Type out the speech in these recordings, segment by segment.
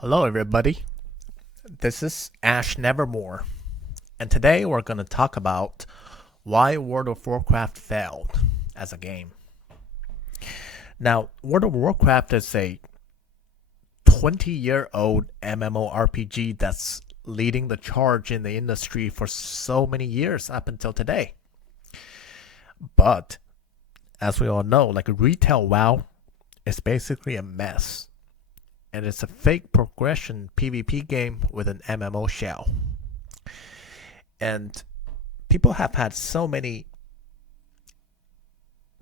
Hello, everybody. This is Ashnevermore, and today we're going to talk about why World of Warcraft failed as a game. Now, World of Warcraft is a 20-year-old MMORPG that's leading the charge in the industry for so many years up until today. But, as we all know, like retail WoW is basically a mess. And it's a fake progression PvP game with an MMO shell. And people have had so many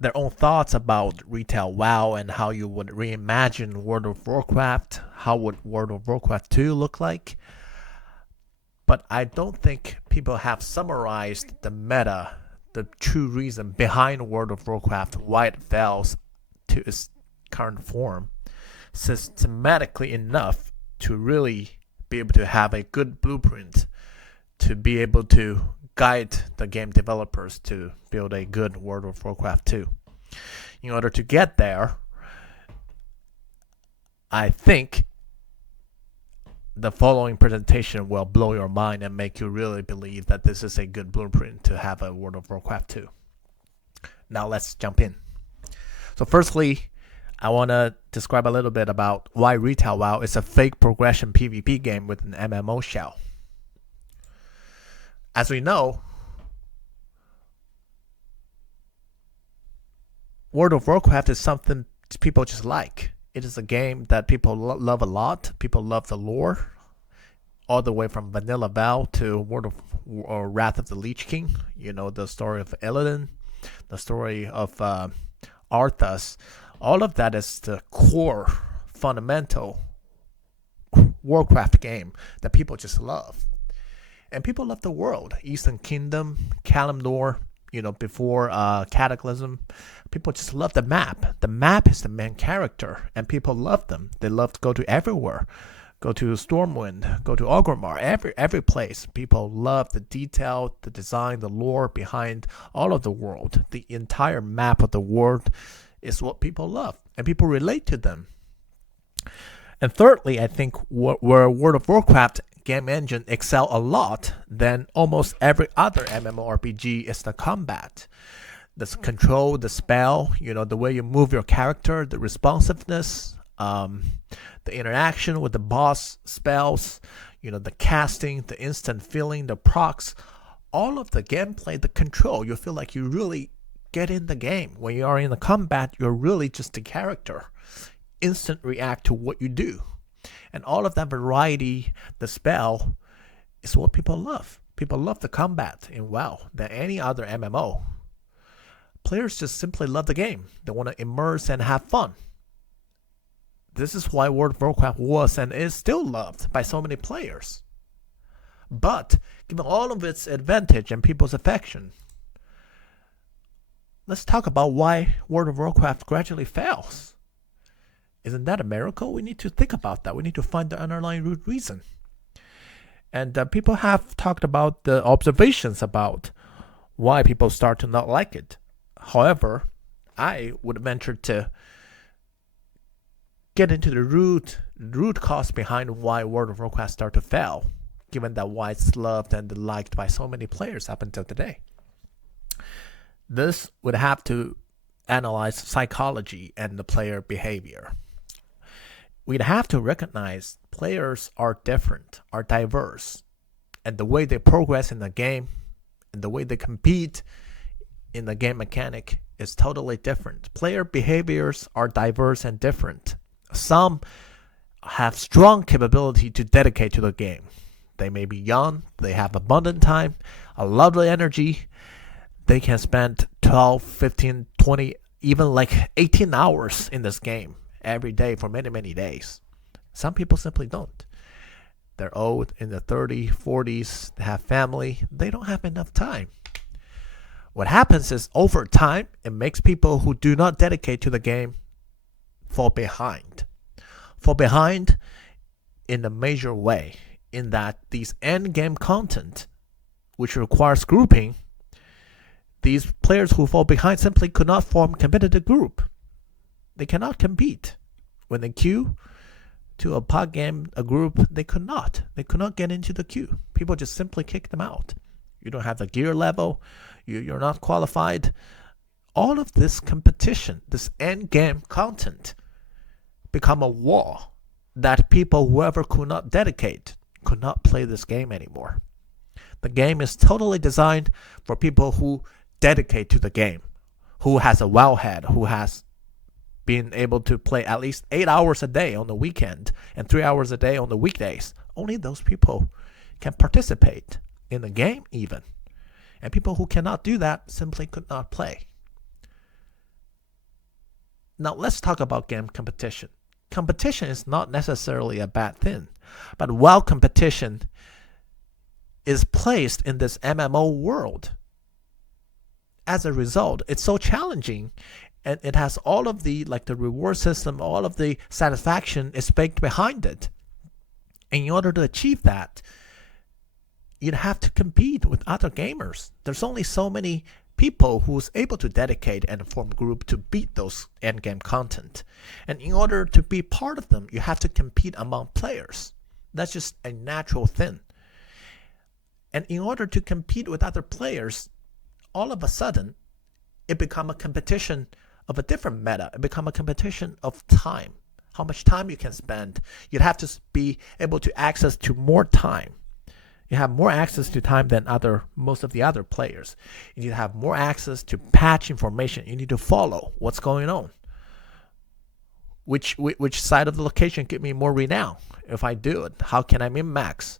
their own thoughts about retail WoW and how you would reimagine World of Warcraft, how would World of Warcraft 2 look like. But I don't think people have summarized the meta, the true reason behind World of Warcraft, why it fails to its current form systematically enough to really be able to have a good blueprint to be able to guide the game developers to build a good World of Warcraft 2. In order to get there, I think the following presentation will blow your mind and make you really believe that this is a good blueprint to have a World of Warcraft 2. Now let's jump in. So firstly, I want to describe a little bit about why Retail WoW is a fake progression PvP game with an MMO shell. As we know, World of Warcraft is something people just like. It is a game that people love a lot. People love the lore, all the way from Vanilla WoW to World of or Wrath of the Lich King. You know, the story of Illidan, the story of Arthas. All of that is the core, fundamental Warcraft game that people just love. And people love the world. Eastern Kingdom, Kalimdor, before Cataclysm. People just love the map. The map is the main character, and people love them. They love to go to everywhere. Go to Stormwind, go to Orgrimmar, every place. People love the detail, the design, the lore behind all of the world. The entire map of the world is what people love, and people relate to them. And thirdly, I think where World of Warcraft game engine excel a lot than almost every other MMORPG is the combat. The control, the spell, the way you move your character, the responsiveness, the interaction with the boss spells, the casting, the instant feeling, the procs, all of the gameplay, the control. You feel like you really get in the game. When you are in the combat, you're really just a character. Instant react to what you do. And all of that variety, the spell, is what people love. People love the combat in WoW than any other MMO. Players just simply love the game. They want to immerse and have fun. This is why World of Warcraft was and is still loved by so many players. But, given all of its advantage and people's affection, let's talk about why World of Warcraft gradually fails. Isn't that a miracle? We need to think about that. We need to find the underlying root reason. And people have talked about the observations about why people start to not like it. However, I would venture to get into the root cause behind why World of Warcraft start to fail, given that why it's loved and liked by so many players up until today. This would have to analyze psychology and the player behavior. We'd have to recognize players are different, are diverse, and the way they progress in the game and the way they compete in the game mechanic is totally different. Player behaviors are diverse and different. Some have strong capability to dedicate to the game. They may be young, they have abundant time, a lot of energy. They can spend 12, 15, 20, even like 18 hours in this game every day for many, many days. Some people simply don't. They're old, in their 30s, 40s, they have family. They don't have enough time. What happens is, over time, it makes people who do not dedicate to the game fall behind. Fall behind in a major way, in that these end game content, which requires grouping, these players who fall behind simply could not form a competitive group. They cannot compete. When they queue, to a pod game, a group, they could not. They could not get into the queue. People just simply kicked them out. You don't have the gear level. You're not qualified. All of this competition, this end game content, become a wall that people, whoever could not dedicate, could not play this game anymore. The game is totally designed for people who dedicate to the game, who has a WoW head, who has been able to play at least 8 hours a day on the weekend and 3 hours a day on the weekdays. Only those people can participate in the game even. And people who cannot do that simply could not play. Now let's talk about game competition. Competition is not necessarily a bad thing, but while competition is placed in this MMO world, as a result, it's so challenging, and it has all of the reward system, all of the satisfaction is baked behind it. And in order to achieve that, you'd have to compete with other gamers. There's only so many people who's able to dedicate and form group to beat those endgame content. And in order to be part of them, you have to compete among players. That's just a natural thing. And in order to compete with other players, all of a sudden, it become a competition of a different meta. It become a competition of time. How much time you can spend. You'd have to be able to access to more time. You have more access to time than most of the other players. You need to have more access to patch information. You need to follow what's going on. Which side of the location give me more renown? If I do it, how can I min-max?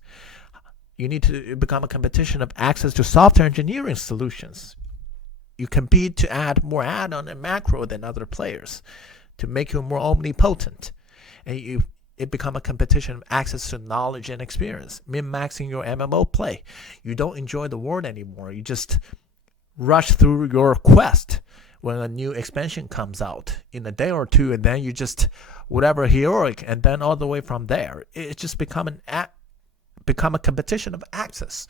You need to become a competition of access to software engineering solutions. You compete to add more add-on and macro than other players to make you more omnipotent. And it become a competition of access to knowledge and experience, min-maxing your MMO play. You don't enjoy the world anymore. You just rush through your quest when a new expansion comes out in a day or two, and then you just whatever heroic, and then all the way from there, it just become a competition of access.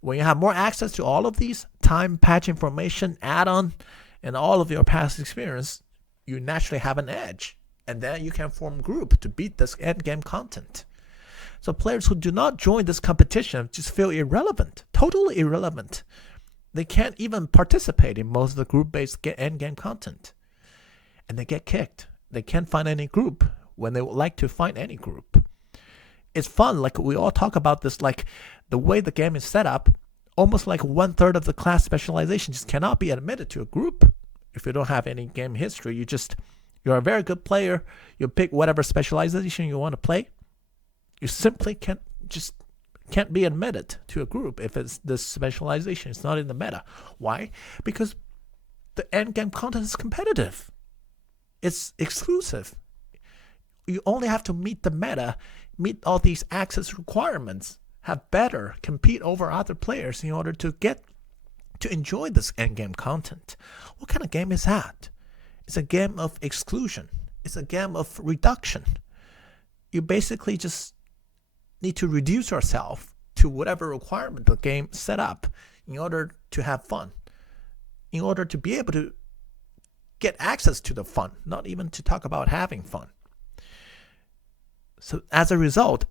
When you have more access to all of these time, patch information, add-on, and all of your past experience, you naturally have an edge. And then you can form group to beat this endgame content. So players who do not join this competition just feel irrelevant, totally irrelevant. They can't even participate in most of the group-based endgame content. And they get kicked. They can't find any group when they would like to find any group. It's fun, like we all talk about this, like the way the game is set up, almost like 1/3 of the class specialization just cannot be admitted to a group. If you don't have any game history, you're a very good player, you pick whatever specialization you want to play, you simply can't be admitted to a group if it's this specialization. It's not in the meta. Why? Because the endgame content is competitive. It's exclusive. You only have to meet the meta, meet all these access requirements, have better, compete over other players in order to get to enjoy this endgame content. What kind of game is that? It's a game of exclusion. It's a game of reduction. You basically just need to reduce yourself to whatever requirement the game set up in order to have fun, in order to be able to get access to the fun, not even to talk about having fun. So as a result,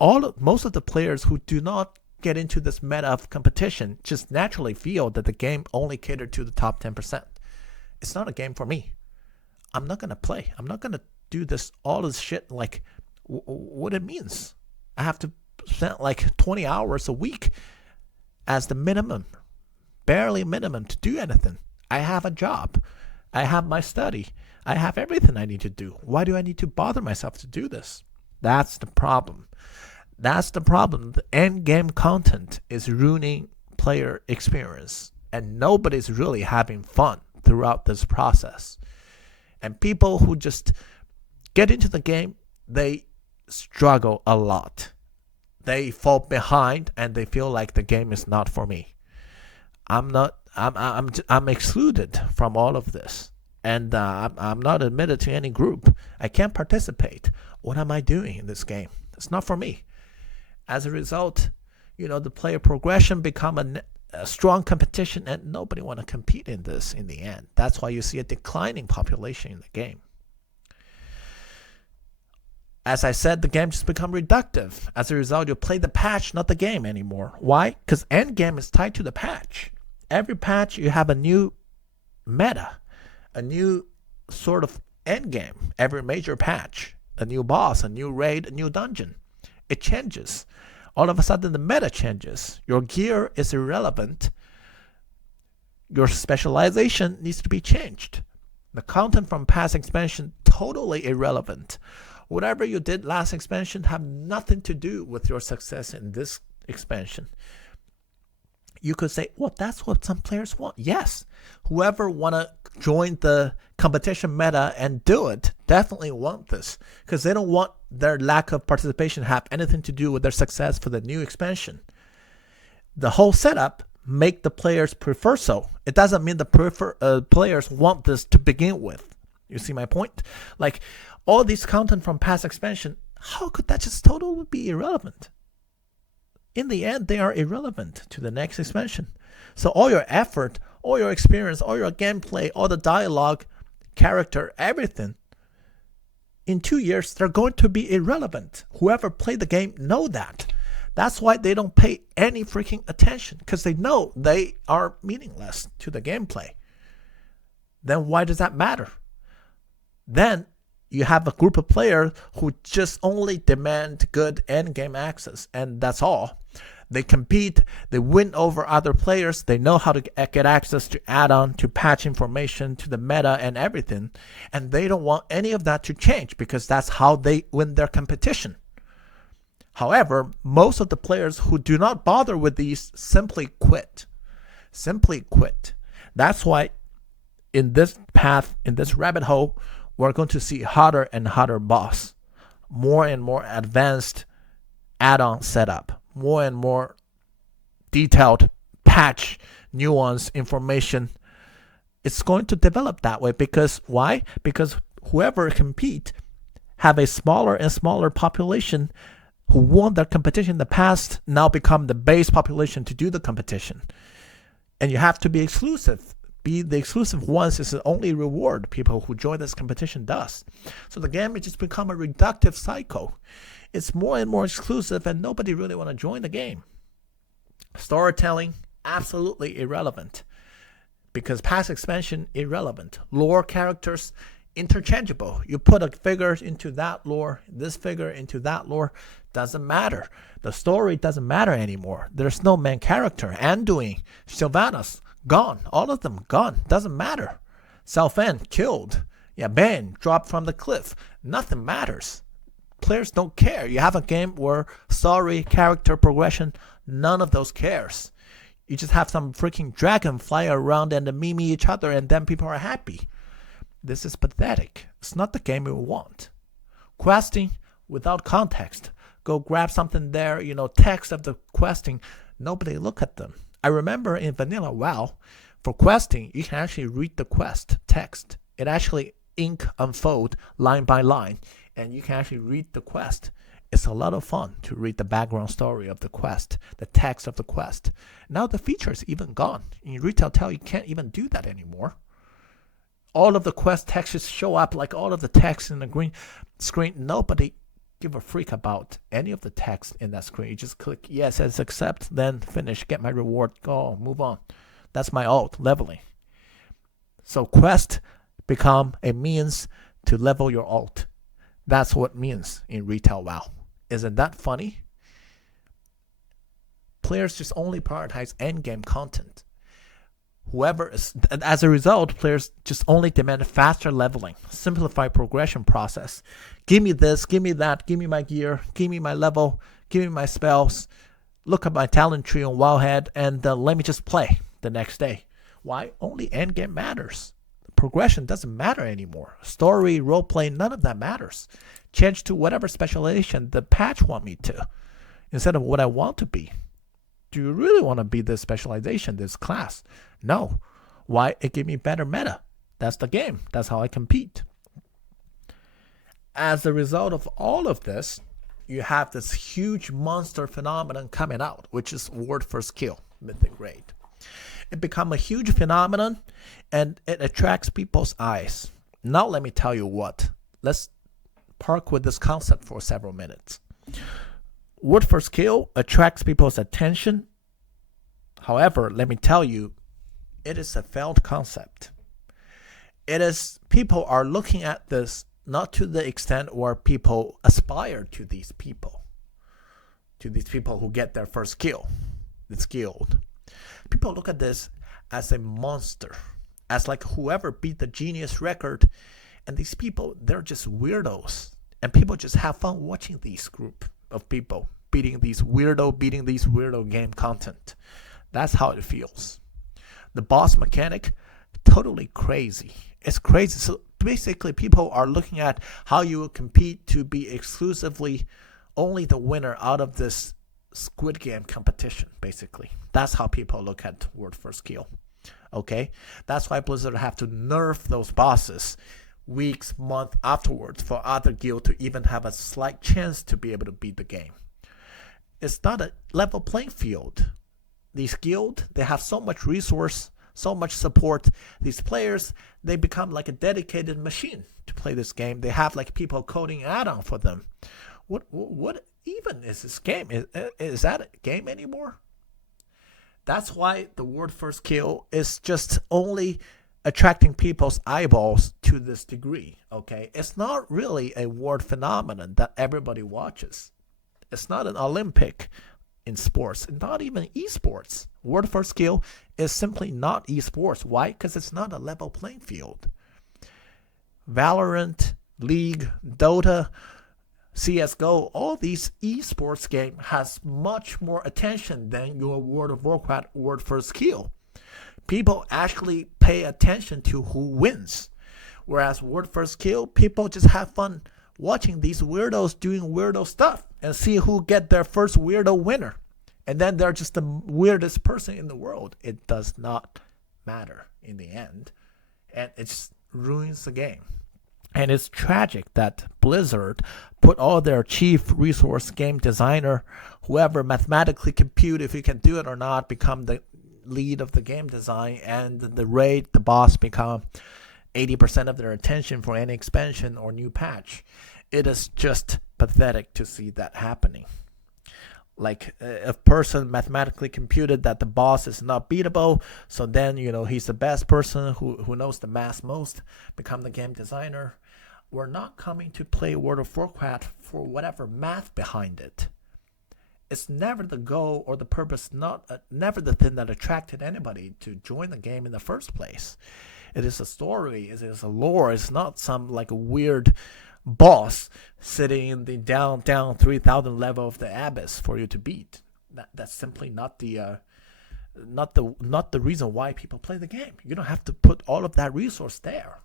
most of the players who do not get into this meta of competition just naturally feel that the game only catered to the top 10%. It's not a game for me. I'm not going to play. I'm not going to do all this shit like what it means. I have to spend like 20 hours a week as the minimum, barely minimum to do anything. I have a job. I have my study. I have everything I need to do. Why do I need to bother myself to do this? That's the problem. That's the problem. The end game content is ruining player experience, and nobody's really having fun throughout this process. And people who just get into the game, they struggle a lot. They fall behind and they feel like the game is not for me. I'm excluded from all of this, and I'm not admitted to any group. I can't participate. What am I doing in this game? It's not for me. As a result, the player progression become a strong competition, and nobody want to compete in this in the end. That's why you see a declining population in the game. As I said, the game just become reductive. As a result, you play the patch, not the game anymore. Why? Because endgame is tied to the patch. Every patch, you have a new meta, a new sort of endgame. Every major patch, a new boss, a new raid, a new dungeon. It changes. All of a sudden, the meta changes. Your gear is irrelevant. Your specialization needs to be changed. The content from past expansion, totally irrelevant. Whatever you did last expansion have nothing to do with your success in this expansion. You could say, well, that's what some players want. Yes, whoever want to join the competition meta and do it definitely want this, because they don't want their lack of participation have anything to do with their success for the new expansion. The whole setup make the players prefer so. It doesn't mean the players want this to begin with. You see my point? Like, all these content from past expansion, how could that just totally be irrelevant? In the end, they are irrelevant to the next expansion. So all your effort, all your experience, all your gameplay, all the dialogue, character, everything, in 2 years, they're going to be irrelevant. Whoever played the game know that. That's why they don't pay any freaking attention, because they know they are meaningless to the gameplay. Then why does that matter? Then you have a group of players who just only demand good endgame access, and that's all. They compete, they win over other players, they know how to get access to add-on, to patch information, to the meta and everything, and they don't want any of that to change because that's how they win their competition. However, most of the players who do not bother with these simply quit. Simply quit. That's why in this path, in this rabbit hole, we're going to see hotter and hotter boss, more and more advanced add-on setup, more and more detailed patch, nuance, information. It's going to develop that way because why? Because whoever compete have a smaller and smaller population who won their competition in the past now become the base population to do the competition. And you have to be exclusive. Be the exclusive ones is the only reward people who join this competition does. So the game has just become a reductive cycle. It's more and more exclusive and nobody really want to join the game. Storytelling, absolutely irrelevant. Because past expansion, irrelevant. Lore characters, interchangeable. You put a figure into that lore, this figure into that lore, doesn't matter. The story doesn't matter anymore. There's no main character. Anduin, Sylvanas, gone. All of them gone. Doesn't matter. Self-End, killed. Yeah, Ben, dropped from the cliff. Nothing matters. Players don't care. You have a game where story, character progression, none of those cares. You just have some freaking dragon fly around and meme each other and then people are happy. This is pathetic. It's not the game we want. Questing without context. Go grab something there, text of the questing. Nobody look at them. I remember in vanilla WoW, for questing, you can actually read the quest text. It actually ink unfold line by line, and you can actually read the quest. It's a lot of fun to read the background story of the quest, the text of the quest. Now the feature is even gone. In Retail Tale, you can't even do that anymore. All of the quest texts show up like all of the text in the green screen. Nobody give a freak about any of the text in that screen. You just click yes, as accept, then finish, get my reward, go, move on. That's my ult, leveling. So quest become a means to level your ult. That's what it means in Retail WoW. Isn't that funny? Players just only prioritize endgame content. As a result, players just only demand faster leveling, simplified progression process. Give me this, give me that, give me my gear, give me my level, give me my spells. Look at my talent tree on Wowhead and let me just play the next day. Why? Only endgame matters. Progression doesn't matter anymore. Story, roleplay, none of that matters. Change to whatever specialization the patch want me to, instead of what I want to be. Do you really want to be this specialization, this class? No. Why? It gave me better meta. That's the game. That's how I compete. As a result of all of this, you have this huge monster phenomenon coming out, which is Word First Kill, Mythic Raid. It become a huge phenomenon, and it attracts people's eyes. Now let me tell you what. Let's park with this concept for several minutes. Word first kill attracts people's attention. However, let me tell you, it is a failed concept. It is, people are looking at this not to the extent where people aspire to these people who get their first kill, this guild. People look at this as a monster, as like whoever beat the Genius record, and these people, they're just weirdos, and people just have fun watching these group of people beating these weirdo game content. That's how it feels. The boss mechanic, totally crazy. It's crazy. So basically, people are looking at how you will compete to be exclusively only the winner out of this Squid Game competition, basically. That's how people look at Word First Kill. Okay? That's why Blizzard have to nerf those bosses weeks, months afterwards for other guild to even have a slight chance to be able to beat the game. It's not a level playing field. These guild, they have so much resource, so much support. These players, they become like a dedicated machine to play this game. They have like people coding add-on for them. What even is this game? Is that a game anymore? That's why the Word First Kill is just only attracting people's eyeballs to this degree. Okay, it's not really a world phenomenon that everybody watches. It's not an Olympic in sports, not even esports. Word First Kill is simply not esports. Why? Because it's not a level playing field. Valorant, League, Dota, CSGO, all these esports games has much more attention than your World of Warcraft Word First Kill. People actually pay attention to who wins. Whereas Word First Kill, people just have fun watching these weirdos doing weirdo stuff and see who get their first weirdo winner. And then they're just the weirdest person in the world. It does not matter in the end. And it just ruins the game. And it's tragic that Blizzard put all their chief resource game designer, whoever mathematically compute if you can do it or not, become the lead of the game design, and the boss become 80% of their attention for any expansion or new patch. It is just pathetic to see that happening. Like a person mathematically computed that the boss is not beatable, so then he's the best person who knows the math most, become the game designer. We're not coming to play World of Warcraft for whatever math behind it. It's never the goal or the purpose, never the thing that attracted anybody to join the game in the first place. It is a story, it is a lore, it's not some like a weird boss sitting in the down 3,000 level of the abyss for you to beat. That's simply not the reason why people play the game. You don't have to put all of that resource there.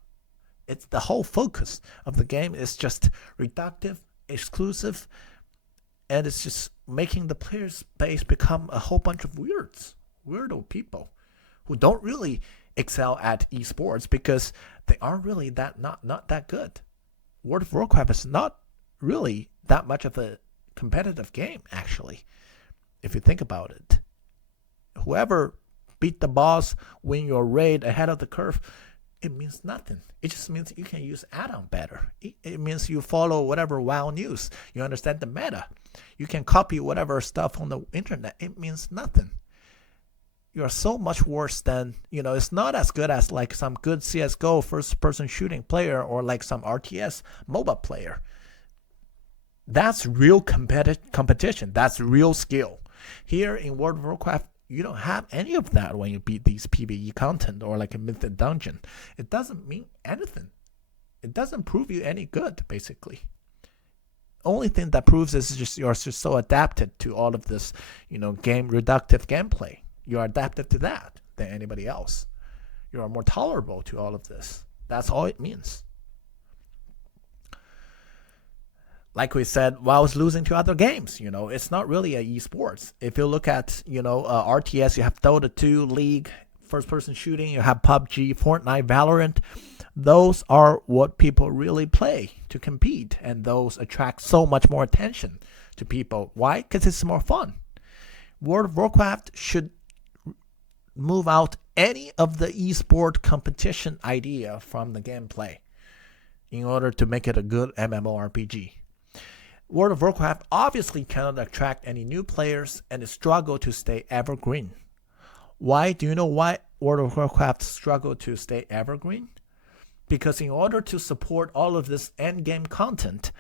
It's the whole focus of the game is just reductive, exclusive, and it's just making the players base become a whole bunch of weirdo people who don't really excel at esports because they aren't really not that good. World of Warcraft is not really that much of a competitive game, actually, if you think about it. Whoever beat the boss, win your raid ahead of the curve, it means nothing. It just means you can use add-on better. It means you follow whatever WoW news. You understand the meta. You can copy whatever stuff on the internet. It means nothing. You are so much worse than, it's not as good as like some good CSGO first-person shooting player or like some RTS MOBA player. That's real competition. That's real skill. Here in World of Warcraft, you don't have any of that when you beat these PvE content or like a mythic dungeon. It doesn't mean anything. It doesn't prove you any good, basically. Only thing that proves is just you're just so adapted to all of this, game reductive gameplay. You're adapted to that than anybody else. You are more tolerable to all of this. That's all it means. Like we said, WoW is losing to other games. It's not really a esports. If you look at, RTS, you have Dota 2, League, first-person shooting, you have PUBG, Fortnite, Valorant. Those are what people really play to compete, and those attract so much more attention to people. Why? Because it's more fun. World of Warcraft should move out any of the esport competition idea from the gameplay. in order to make it a good MMORPG. World of Warcraft obviously cannot attract any new players and struggle to stay evergreen. Why? Do you know why World of Warcraft struggle to stay evergreen? Because in order to support all of this endgame content,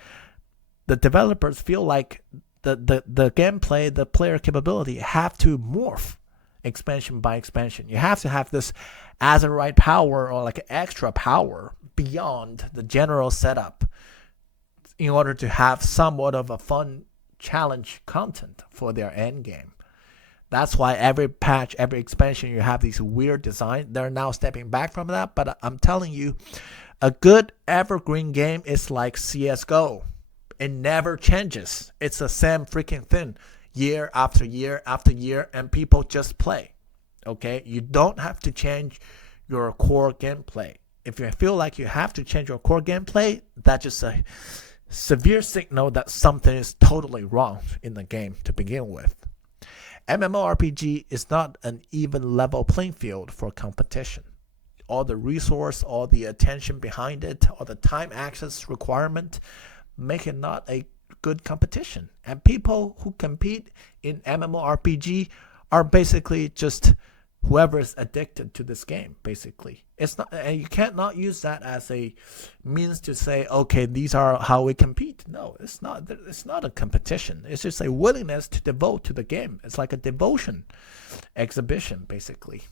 the developers feel like the gameplay, the player capability have to morph expansion by expansion. You have to have this Azerite power or like extra power beyond the general setup in order to have somewhat of a fun challenge content for their end game. That's why every patch, every expansion, you have these weird design. They're now stepping back from that, but I'm telling you, a good evergreen game is like CSGO. It never changes. It's the same freaking thing year after year after year, and people just play. Okay? You don't have to change your core gameplay. If you feel like you have to change your core gameplay, that's just a severe signal that something is totally wrong in the game to begin with. MMORPG is not an even level playing field for competition. All the resource, all the attention behind it, all the time access requirement make it not a good competition. And people who compete in MMORPG are basically just whoever is addicted to this game, basically. It's not, and you can't not use that as a means to say, okay, these are how we compete. No, it's not. It's not a competition. It's just a willingness to devote to the game. It's like a devotion exhibition, basically.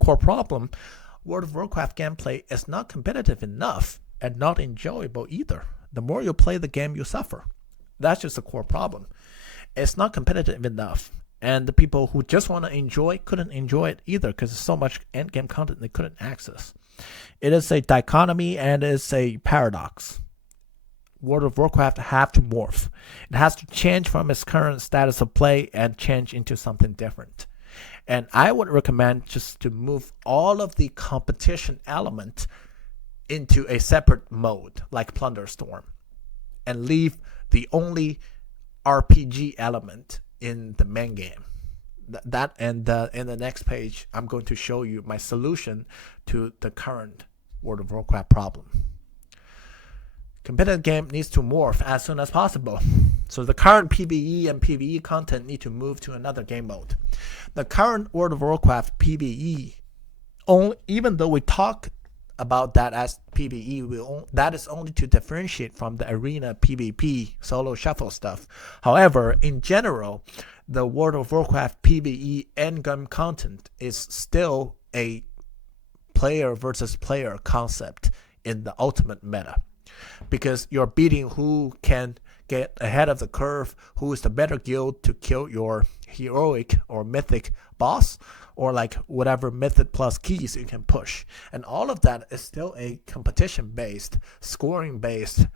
Core problem: World of Warcraft gameplay is not competitive enough and not enjoyable either. The more you play the game, you suffer. That's just a core problem. It's not competitive enough. And the people who just want to enjoy couldn't enjoy it either because there's so much endgame content they couldn't access. It is a dichotomy and it's a paradox. World of Warcraft have to morph. It has to change from its current status of play and change into something different. And I would recommend just to move all of the competition element into a separate mode like Plunderstorm and leave the only RPG element in the main game. In the next page, I'm going to show you my solution to the current World of Warcraft problem. Competitive game needs to morph as soon as possible. So the current PvE and PvE content need to move to another game mode. The current World of Warcraft PvE, even though we talk about that as PvE, that is only to differentiate from the arena PvP solo shuffle stuff. However, in general, the World of Warcraft PvE endgame content is still a player versus player concept in the ultimate meta, because you're beating who can get ahead of the curve, who is the better guild to kill your heroic or mythic boss, or like whatever mythic plus keys you can push. And all of that is still a competition-based, scoring-based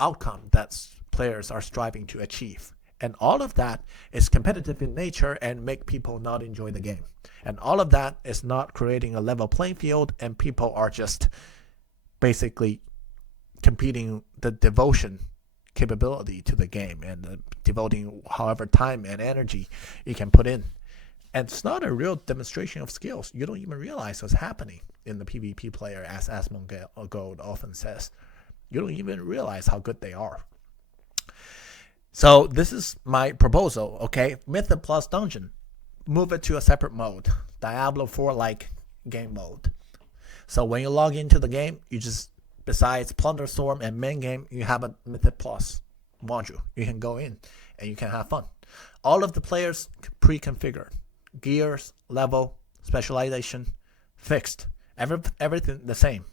outcome that players are striving to achieve. And all of that is competitive in nature and make people not enjoy the game. And all of that is not creating a level playing field, and people are just basically competing the devotion capability to the game and devoting however time and energy you can put in. And it's not a real demonstration of skills. You don't even realize what's happening in the PvP player, as Asmongold often says. You don't even realize how good they are. So this is my proposal, okay? Mythic plus Dungeon. Move it to a separate mode. Diablo 4-like game mode. So when you log into the game, you just, besides Plunderstorm and main game, you have a Mythic plus module. You can go in and you can have fun. All of the players pre-configured. Gears, level, specialization, fixed. Everything the same.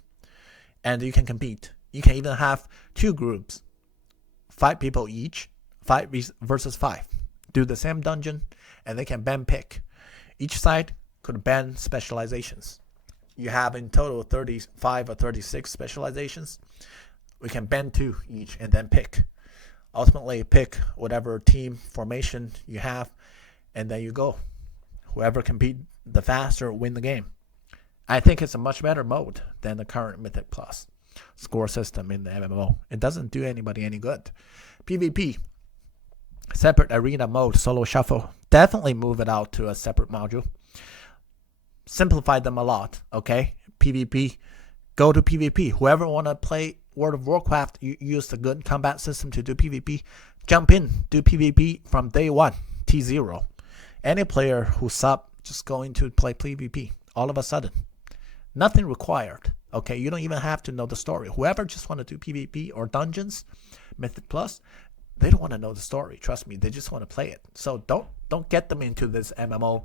And you can compete. You can even have 2 groups. 5 people each. 5 versus 5. Do the same dungeon, and they can ban pick. Each side could ban specializations. You have in total 35 or 36 specializations. We can ban 2 each and then pick. Ultimately, pick whatever team formation you have, and then you go. Whoever compete the faster win the game. I think it's a much better mode than the current Mythic Plus score system in the MMO. It doesn't do anybody any good. PvP, separate arena mode, solo shuffle. Definitely move it out to a separate module. Simplify them a lot, okay? PvP, go to PvP. Whoever want to play World of Warcraft, you use a good combat system to do PvP, jump in, do PvP from day one, T0. Any player who sub just going to play PvP all of a sudden. Nothing required. Okay, you don't even have to know the story. Whoever just want to do PvP or dungeons, Mythic Plus, they don't want to know the story. Trust me, they just want to play it. So don't get them into this MMO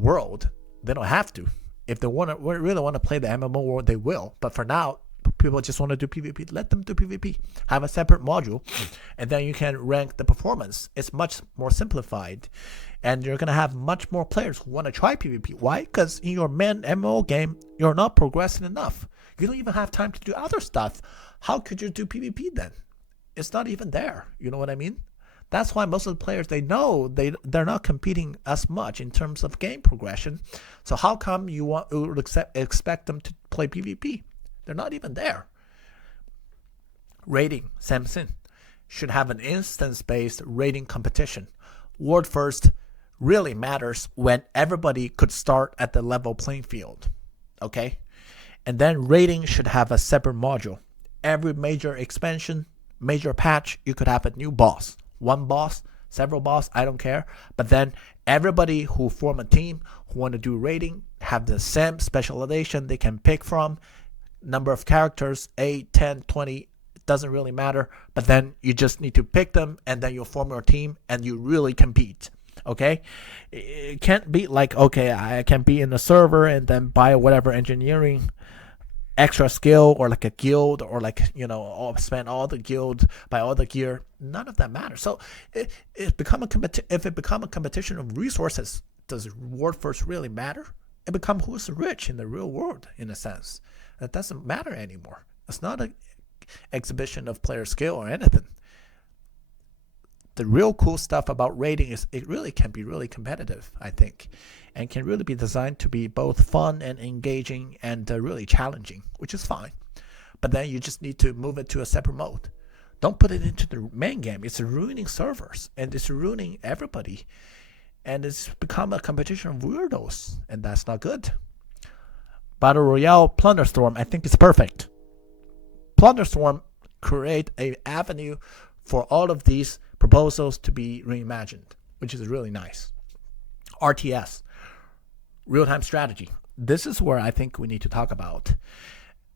world. They don't have to. If they really want to play the MMO world, they will. But for now, people just want to do PvP. Let them do PvP. Have a separate module, and then you can rank the performance. It's much more simplified, and you're gonna have much more players who want to try PvP. Why? Because in your main MMO game, you're not progressing enough. You don't even have time to do other stuff. How could you do PvP then? It's not even there. You know what I mean? That's why most of the players, they know they're not competing as much in terms of game progression. So how come you would expect them to play PvP? They're not even there. Rating, Samson, should have an instance-based rating competition. World first really matters when everybody could start at the level playing field. Okay? And then rating should have a separate module. Every major expansion, major patch, you could have a new boss. One boss, several boss, I don't care. But then everybody who form a team, who want to do rating, have the same specialization they can pick from. Number of characters, 8, 10, 20, it doesn't really matter. But then you just need to pick them, and then you form your team, and you really compete. Okay? It can't be like, okay, I can be in a server and then buy whatever engineering extra skill, or like a guild, or like, spend all the guild, buy all the gear. None of that matters. So if it become a competition of resources, does world first really matter? It become who's rich in the real world, in a sense. That doesn't matter anymore. It's not an exhibition of player skill or anything. The real cool stuff about rating is it really can be really competitive, I think, and can really be designed to be both fun and engaging and really challenging, which is fine. But then you just need to move it to a separate mode. Don't put it into the main game. It's ruining servers, and it's ruining everybody, and it's become a competition of weirdos, and that's not good. Battle Royale Plunderstorm, I think it's perfect. Plunderstorm create an avenue for all of these proposals to be reimagined, which is really nice. RTS, real-time strategy. This is where I think we need to talk about.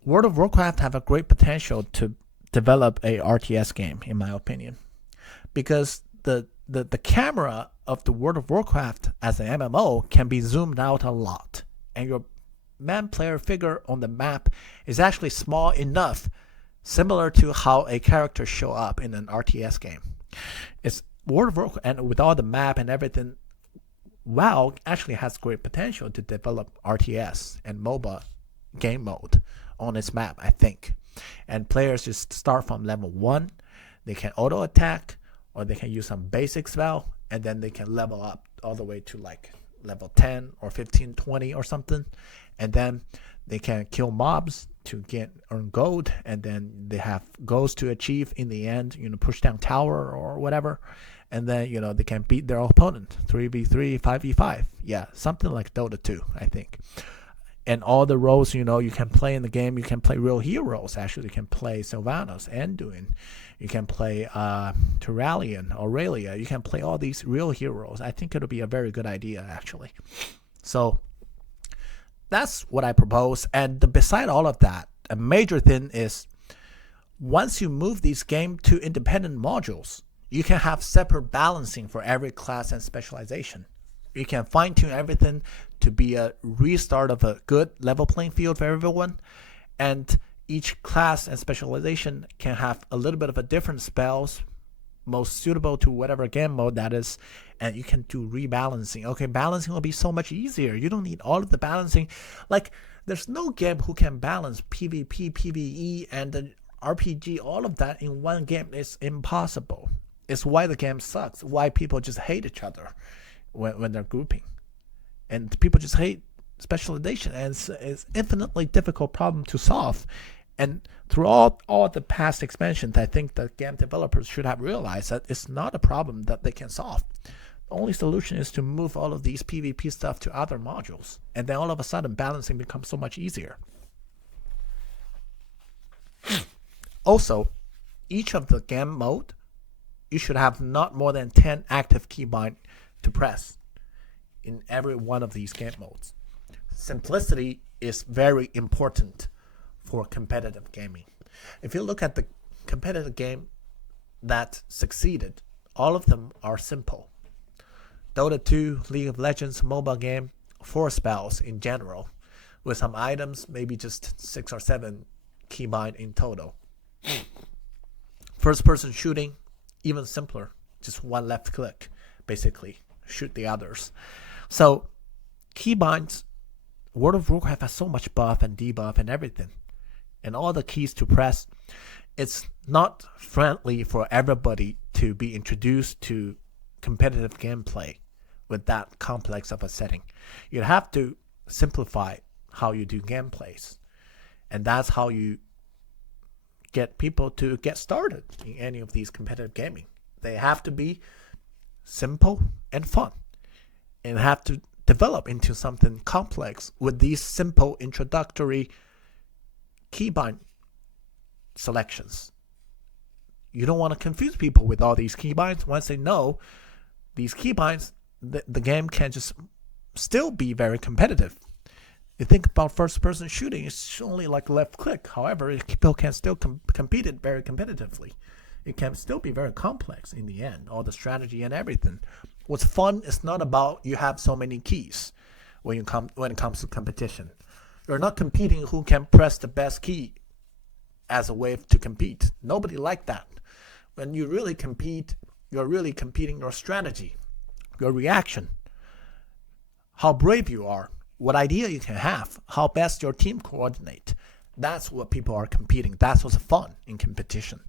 World of Warcraft have a great potential to develop a RTS game, in my opinion, because the camera of the World of Warcraft as an MMO can be zoomed out a lot, and your man player figure on the map is actually small enough, similar to how a character show up in an RTS game. It's World of Warcraft, and with all the map and everything, WoW actually has great potential to develop RTS and MOBA game mode on its map, I think. And players just start from level 1, they can auto attack, or they can use some basic spell, and then they can level up all the way to like level 10 or 15, 20 or something. And then they can kill mobs to earn gold, and then they have goals to achieve in the end, push down tower or whatever. And then, they can beat their opponent 3v3, 5v5. Yeah, something like Dota 2, I think. And all the roles, you can play in the game. You can play real heroes, actually. You can play Sylvanas, Anduin. You can play Turalian, Aurelia. You can play all these real heroes. I think it'll be a very good idea, actually. So that's what I propose. And beside all of that, a major thing is once you move these games to independent modules, you can have separate balancing for every class and specialization. You can fine-tune everything to be a restart of a good level playing field for everyone. And each class and specialization can have a little bit of a different spells, most suitable to whatever game mode that is. And you can do rebalancing. Okay, balancing will be so much easier. You don't need all of the balancing. Like, there's no game who can balance PvP, PvE, and the RPG, all of that in one game. It's impossible. It's why the game sucks, why people just hate each other when they're grouping. And people just hate specialization, and it's infinitely difficult problem to solve. And through all the past expansions, I think that game developers should have realized that it's not a problem that they can solve. The only solution is to move all of these PvP stuff to other modules, and then all of a sudden balancing becomes so much easier. Also, each of the game mode, you should have not more than 10 active keybind to press in every one of these game modes. Simplicity is very important for competitive gaming. If you look at the competitive game that succeeded, all of them are simple. Dota 2, League of Legends, mobile game, 4 spells in general, with some items, maybe just 6 or 7 keybind in total. First person shooting, even simpler, just one left click, basically, shoot the others. So, keybinds, World of Warcraft has so much buff and debuff and everything. And all the keys to press, it's not friendly for everybody to be introduced to competitive gameplay with that complex of a setting. You have to simplify how you do gameplays. And that's how you get people to get started in any of these competitive gaming. They have to be simple and fun, and have to develop into something complex with these simple introductory keybind selections. You don't want to confuse people with all these keybinds. Once they know these keybinds, the game can just still be very competitive. You think about first-person shooting, it's only like left click. However, people can still compete it very competitively. It can still be very complex in the end, all the strategy and everything. What's fun is not about you have so many keys when it comes to competition. You're not competing who can press the best key as a way to compete. Nobody like that. When you really compete, you're really competing your strategy, your reaction, how brave you are, what idea you can have, how best your team coordinate. That's what people are competing. That's what's fun in competition.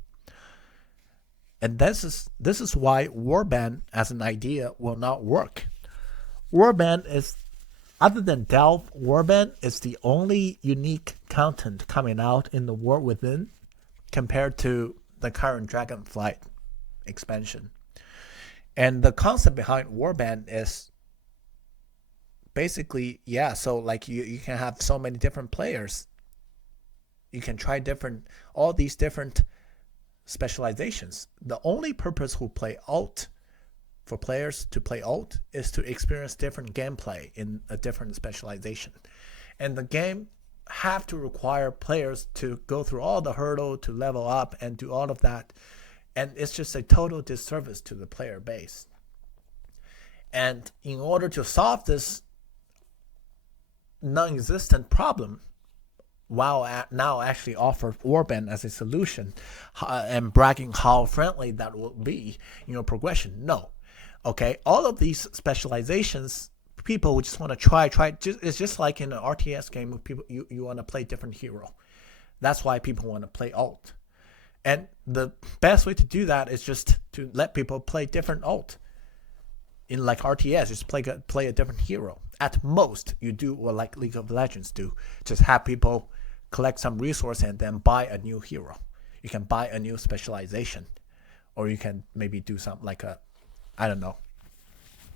And this is why Warband as an idea will not work. Warband is, other than Delve, Warband is the only unique content coming out in the War Within compared to the current Dragonflight expansion. And the concept behind Warband is basically, so like you can have so many different players. You can try all these different specializations. The only purpose who play alt, for players to play alt, is to experience different gameplay in a different specialization. And the game have to require players to go through all the hurdle to level up and do all of that. And it's just a total disservice to the player base. And in order to solve this non-existent problem, WoW now actually offers Warband as a solution, and bragging how friendly that will be in your progression. No. Okay, all of these specializations, people just want to try. It's just like in an RTS game with people, you want to play different hero. That's why people want to play alt. And the best way to do that is just to let people play different alt. In like RTS, just play a different hero. At most, you do what like League of Legends do. Just have people collect some resource and then buy a new hero. You can buy a new specialization. Or you can maybe do something like a, I don't know,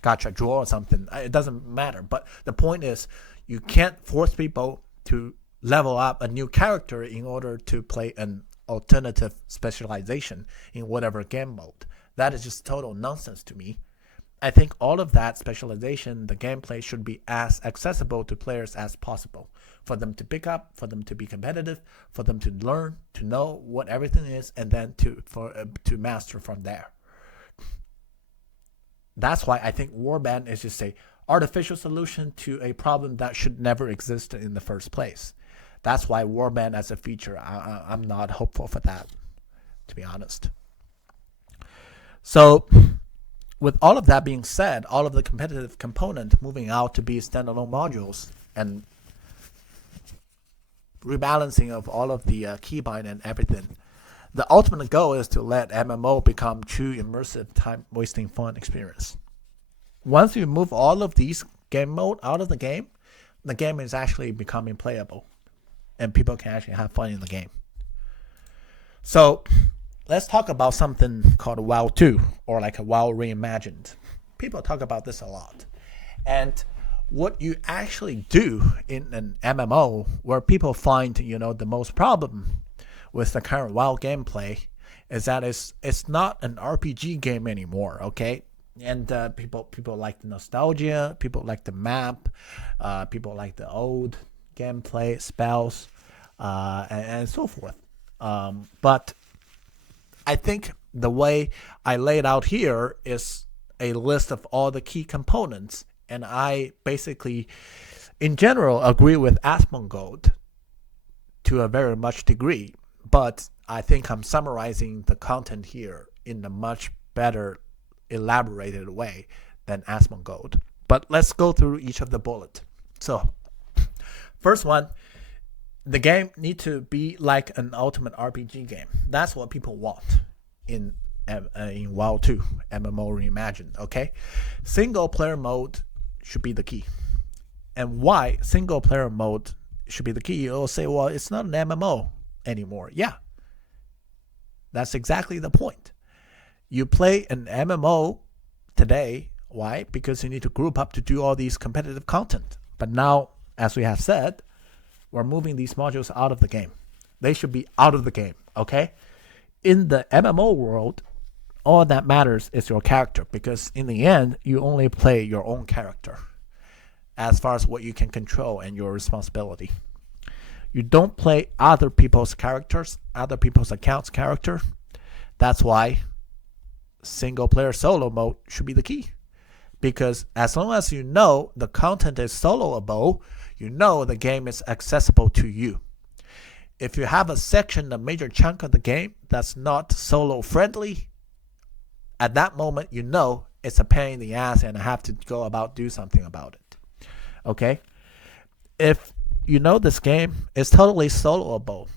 gacha draw or something. It doesn't matter. But the point is, you can't force people to level up a new character in order to play an alternative specialization in whatever game mode. That is just total nonsense to me. I think all of that specialization, the gameplay, should be as accessible to players as possible. For them to pick up, for them to be competitive, for them to learn, to know what everything is, and then to master from there. That's why I think Warband is just an artificial solution to a problem that should never exist in the first place. That's why Warband as a feature, I'm not hopeful for that, to be honest. So, with all of that being said, all of the competitive component moving out to be standalone modules and rebalancing of all of the keybind and everything, the ultimate goal is to let MMO become true immersive time-wasting fun experience. Once you move all of these game mode out of the game is actually becoming playable, and people can actually have fun in the game. So, let's talk about something called WoW2, or like a WoW Reimagined. People talk about this a lot. And what you actually do in an MMO, where people find, the most problem with the current WoW gameplay is that it's not an RPG game anymore, okay? And people like the nostalgia, people like the map, people like the old gameplay, spells, and so forth. But I think the way I laid out here is a list of all the key components, and I basically, in general, agree with Asmongold to a very much degree, but I think I'm summarizing the content here in a much better elaborated way than Asmongold. But let's go through each of the bullets. So, first one, the game need to be like an ultimate RPG game. That's what people want in WoW2, MMO Reimagined, okay? Single player mode should be the key. And why single player mode should be the key? You'll say, well, it's not an MMO anymore. Yeah, that's exactly the point. You play an MMO today. Why? Because you need to group up to do all these competitive content. But now, as we have said, we're moving these modules out of the game. They should be out of the game, okay? In the MMO world, all that matters is your character, because in the end, you only play your own character as far as what you can control and your responsibility. You don't play other people's characters, other people's accounts character. That's why single player solo mode should be the key. Because as long as you know the content is soloable, you know the game is accessible to you. If you have a section, a major chunk of the game that's not solo friendly, at that moment you know it's a pain in the ass and I have to go about do something about it. Okay? If you know this game is totally soloable,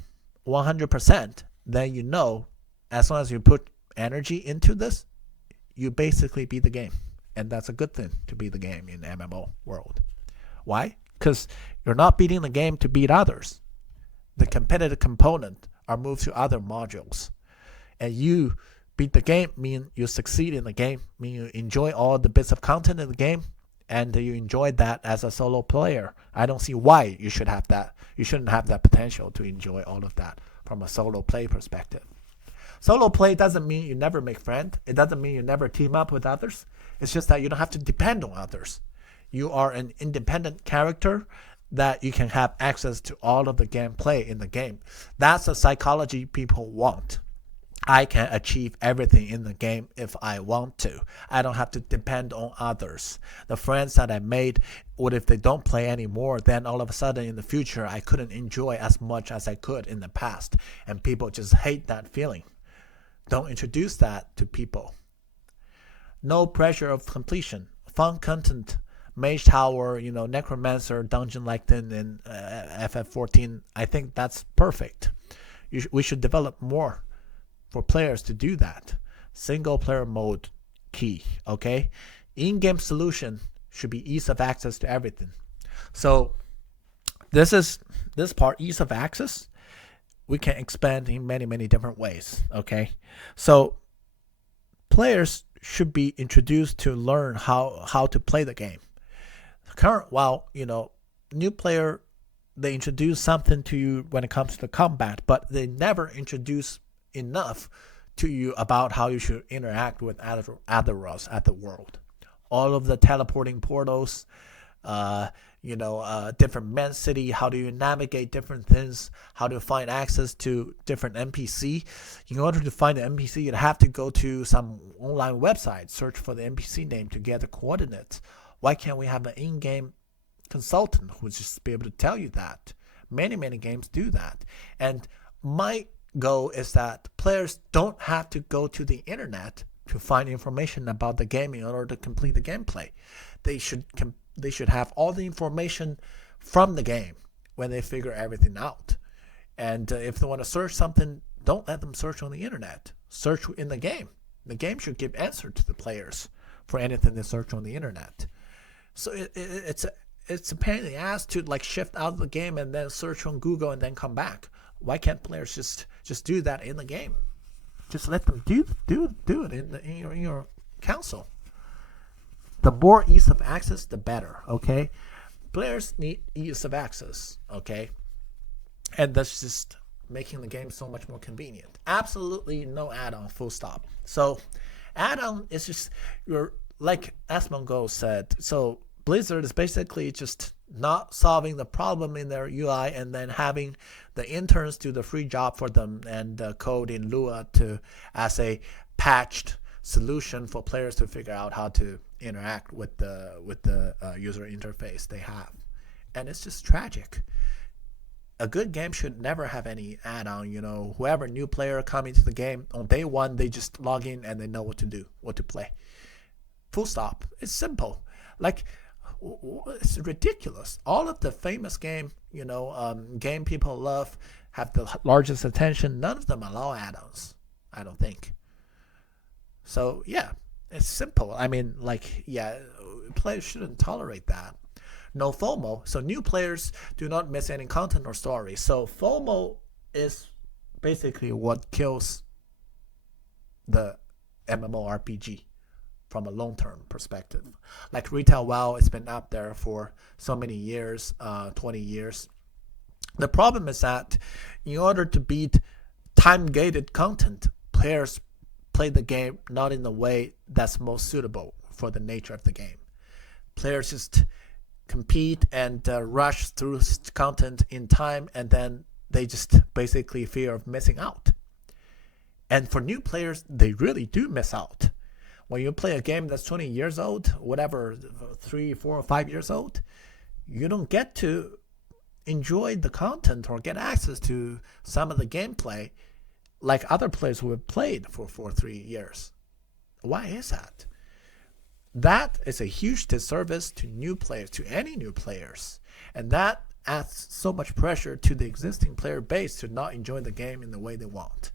100%, then you know as long as you put energy into this, you basically beat the game. And that's a good thing to beat the game in the MMO world. Why? Because you're not beating the game to beat others. The competitive component are moved to other modules. And you beat the game mean you succeed in the game, mean you enjoy all the bits of content in the game, and you enjoy that as a solo player. I don't see why you should have that. You shouldn't have that potential to enjoy all of that from a solo play perspective. Solo play doesn't mean you never make friends. It doesn't mean you never team up with others. It's just that you don't have to depend on others. You are an independent character that you can have access to all of the gameplay in the game. That's the psychology people want. I can achieve everything in the game if I want to. I don't have to depend on others. The friends that I made, what if they don't play anymore, then all of a sudden in the future I couldn't enjoy as much as I could in the past. And people just hate that feeling. Don't introduce that to people. No pressure of completion. Fun content, Mage Tower, Necromancer, Dungeon like in FF14. I think that's perfect. We should develop more for players to do that. Single player mode, key, okay? In-game solution should be ease of access to everything. So this part, ease of access, we can expand in many, many different ways, okay? So players should be introduced to learn how to play the game. New player, they introduce something to you when it comes to combat, but they never introduce enough to you about how you should interact with other roles at the world. All of the teleporting portals, different men city, how do you navigate different things, how to find access to different NPC. In order to find an NPC, you'd have to go to some online website, search for the NPC name to get the coordinates. Why can't we have an in-game consultant who would just be able to tell you that? Many, many games do that. And my goal is that players don't have to go to the internet to find information about the game in order to complete the gameplay. They should have all the information from the game when they figure everything out. And if they want to search something, don't let them search on the internet. Search in the game. The game should give answer to the players for anything they search on the internet. So it's a pain in the ass to shift out of the game and then search on Google and then come back. Why can't players just do that in the game? Just let them do it in your console. The more ease of access, the better, okay? Players need ease of access, okay? And that's just making the game so much more convenient. Absolutely no add-on, full stop. So add-on is just, you're like Asmongold said, so Blizzard is basically just not solving the problem in their UI and then having the interns do the free job for them and code in Lua as a patched solution for players to figure out how to interact with the user interface they have. And it's just tragic. A good game should never have any add-on. Whoever new player coming to the game on day one, they just log in and they know what to do, what to play. Full stop. It's simple. Like, it's ridiculous. All of the famous game people love, have the largest attention. None of them allow add-ons, I don't think. So yeah, it's simple. I mean, players shouldn't tolerate that. No FOMO. So new players do not miss any content or story. So FOMO is basically what kills the MMORPG from a long-term perspective. Like retail WoW, it's been up there for so many years, 20 years. The problem is that in order to beat time-gated content, players play the game not in the way that's most suitable for the nature of the game. Players just compete and rush through content in time, and then they just basically fear of missing out. And for new players, they really do miss out. When you play a game that's 20 years old, whatever, 3, 4, or 5 years old, you don't get to enjoy the content or get access to some of the gameplay like other players who have played for 3 years. Why is that? That is a huge disservice to new players, to any new players. And that adds so much pressure to the existing player base to not enjoy the game in the way they want.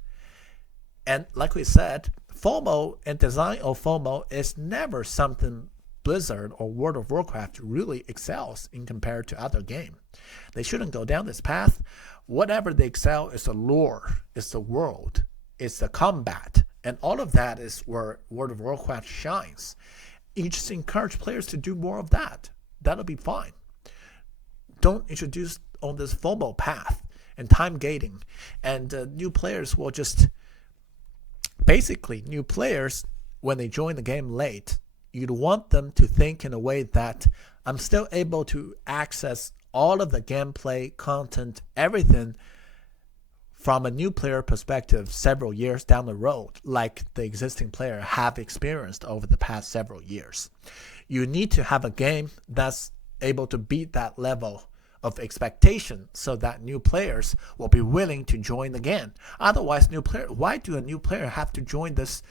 And like we said, FOMO and design of FOMO is never something Blizzard or World of Warcraft really excels in compared to other games. They shouldn't go down this path. Whatever they excel is the lore, it's the world, it's the combat. And all of that is where World of Warcraft shines. You just encourage players to do more of that. That'll be fine. Don't introduce on this FOMO path and time gating. And new players will just... Basically, new players, when they join the game late, you'd want them to think in a way that I'm still able to access all of the gameplay, content, everything from a new player perspective several years down the road, like the existing player have experienced over the past several years. You need to have a game that's able to beat that level of expectation so that new players will be willing to join the game. Otherwise, why do a new player have to join this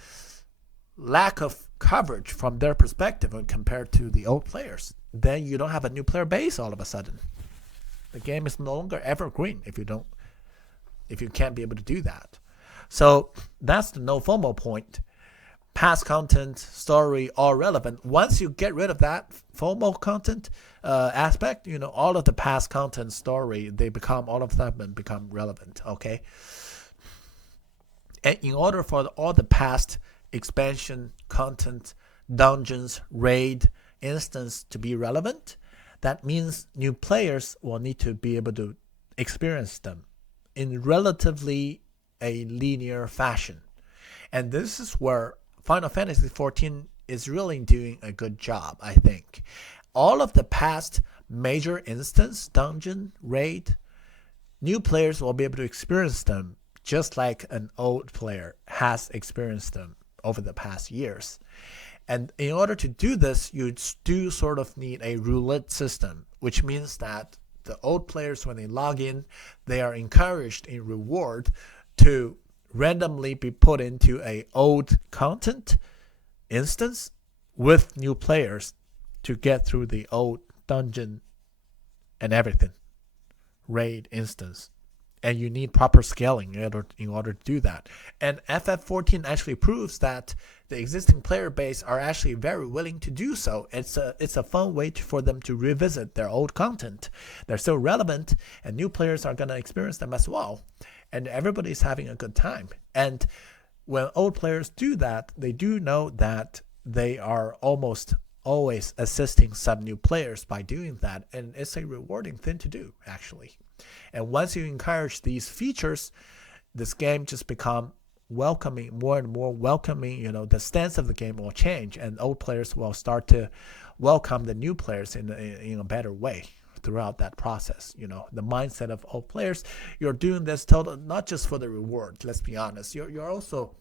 lack of coverage from their perspective when compared to the old players? Then you don't have a new player base all of a sudden. The game is no longer evergreen if you can't be able to do that. So that's the no FOMO point. Past content, story, all relevant. Once you get rid of that FOMO content aspect, all of the past content, story, all of them become relevant, okay? And in order for all the past expansion, content, dungeons, raid, instance to be relevant, that means new players will need to be able to experience them in relatively a linear fashion. And this is where Final Fantasy XIV is really doing a good job, I think. All of the past major instance, dungeon, raid, new players will be able to experience them just like an old player has experienced them over the past years. And in order to do this, you do sort of need a roulette system, which means that the old players, when they log in, they are encouraged in reward to randomly be put into a old content instance with new players to get through the old dungeon and everything, raid instance. And you need proper scaling in order to do that. And FF14 actually proves that the existing player base are actually very willing to do so. It's a fun way for them to revisit their old content. They're still relevant, and new players are going to experience them as well. And everybody's having a good time. And when old players do that, they do know that they are almost always assisting some new players by doing that. And it's a rewarding thing to do, actually. And once you encourage these features, this game just become welcoming, more and more welcoming. The stance of the game will change, and old players will start to welcome the new players in a better way throughout that process. The mindset of old players, you're doing this not just for the reward. Let's be honest. You're also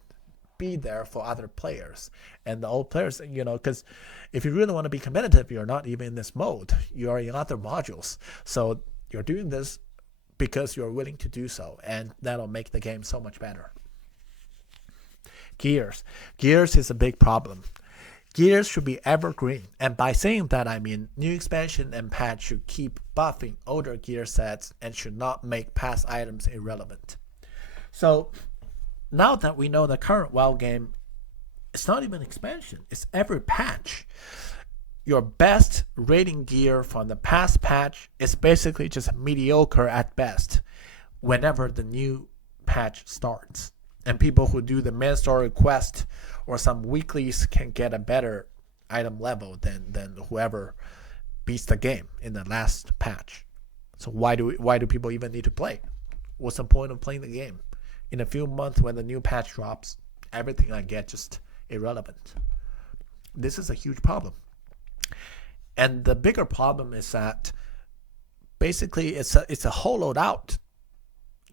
be there for other players, and the old players, because if you really want to be competitive, you're not even in this mode. You are in other modules, so you're doing this because you're willing to do so, and that'll make the game so much better. Gears is a big problem. Gears should be evergreen, and by saying that, I mean new expansion and patch should keep buffing older gear sets and should not make past items irrelevant. So now that we know the current WoW game, it's not even expansion, it's every patch. Your best rating gear from the past patch is basically just mediocre at best whenever the new patch starts. And people who do the main story quest or some weeklies can get a better item level than whoever beats the game in the last patch. So why do people even need to play? What's the point of playing the game? In a few months when the new patch drops, everything I get just irrelevant. This is a huge problem. And the bigger problem is that basically it's a hollowed out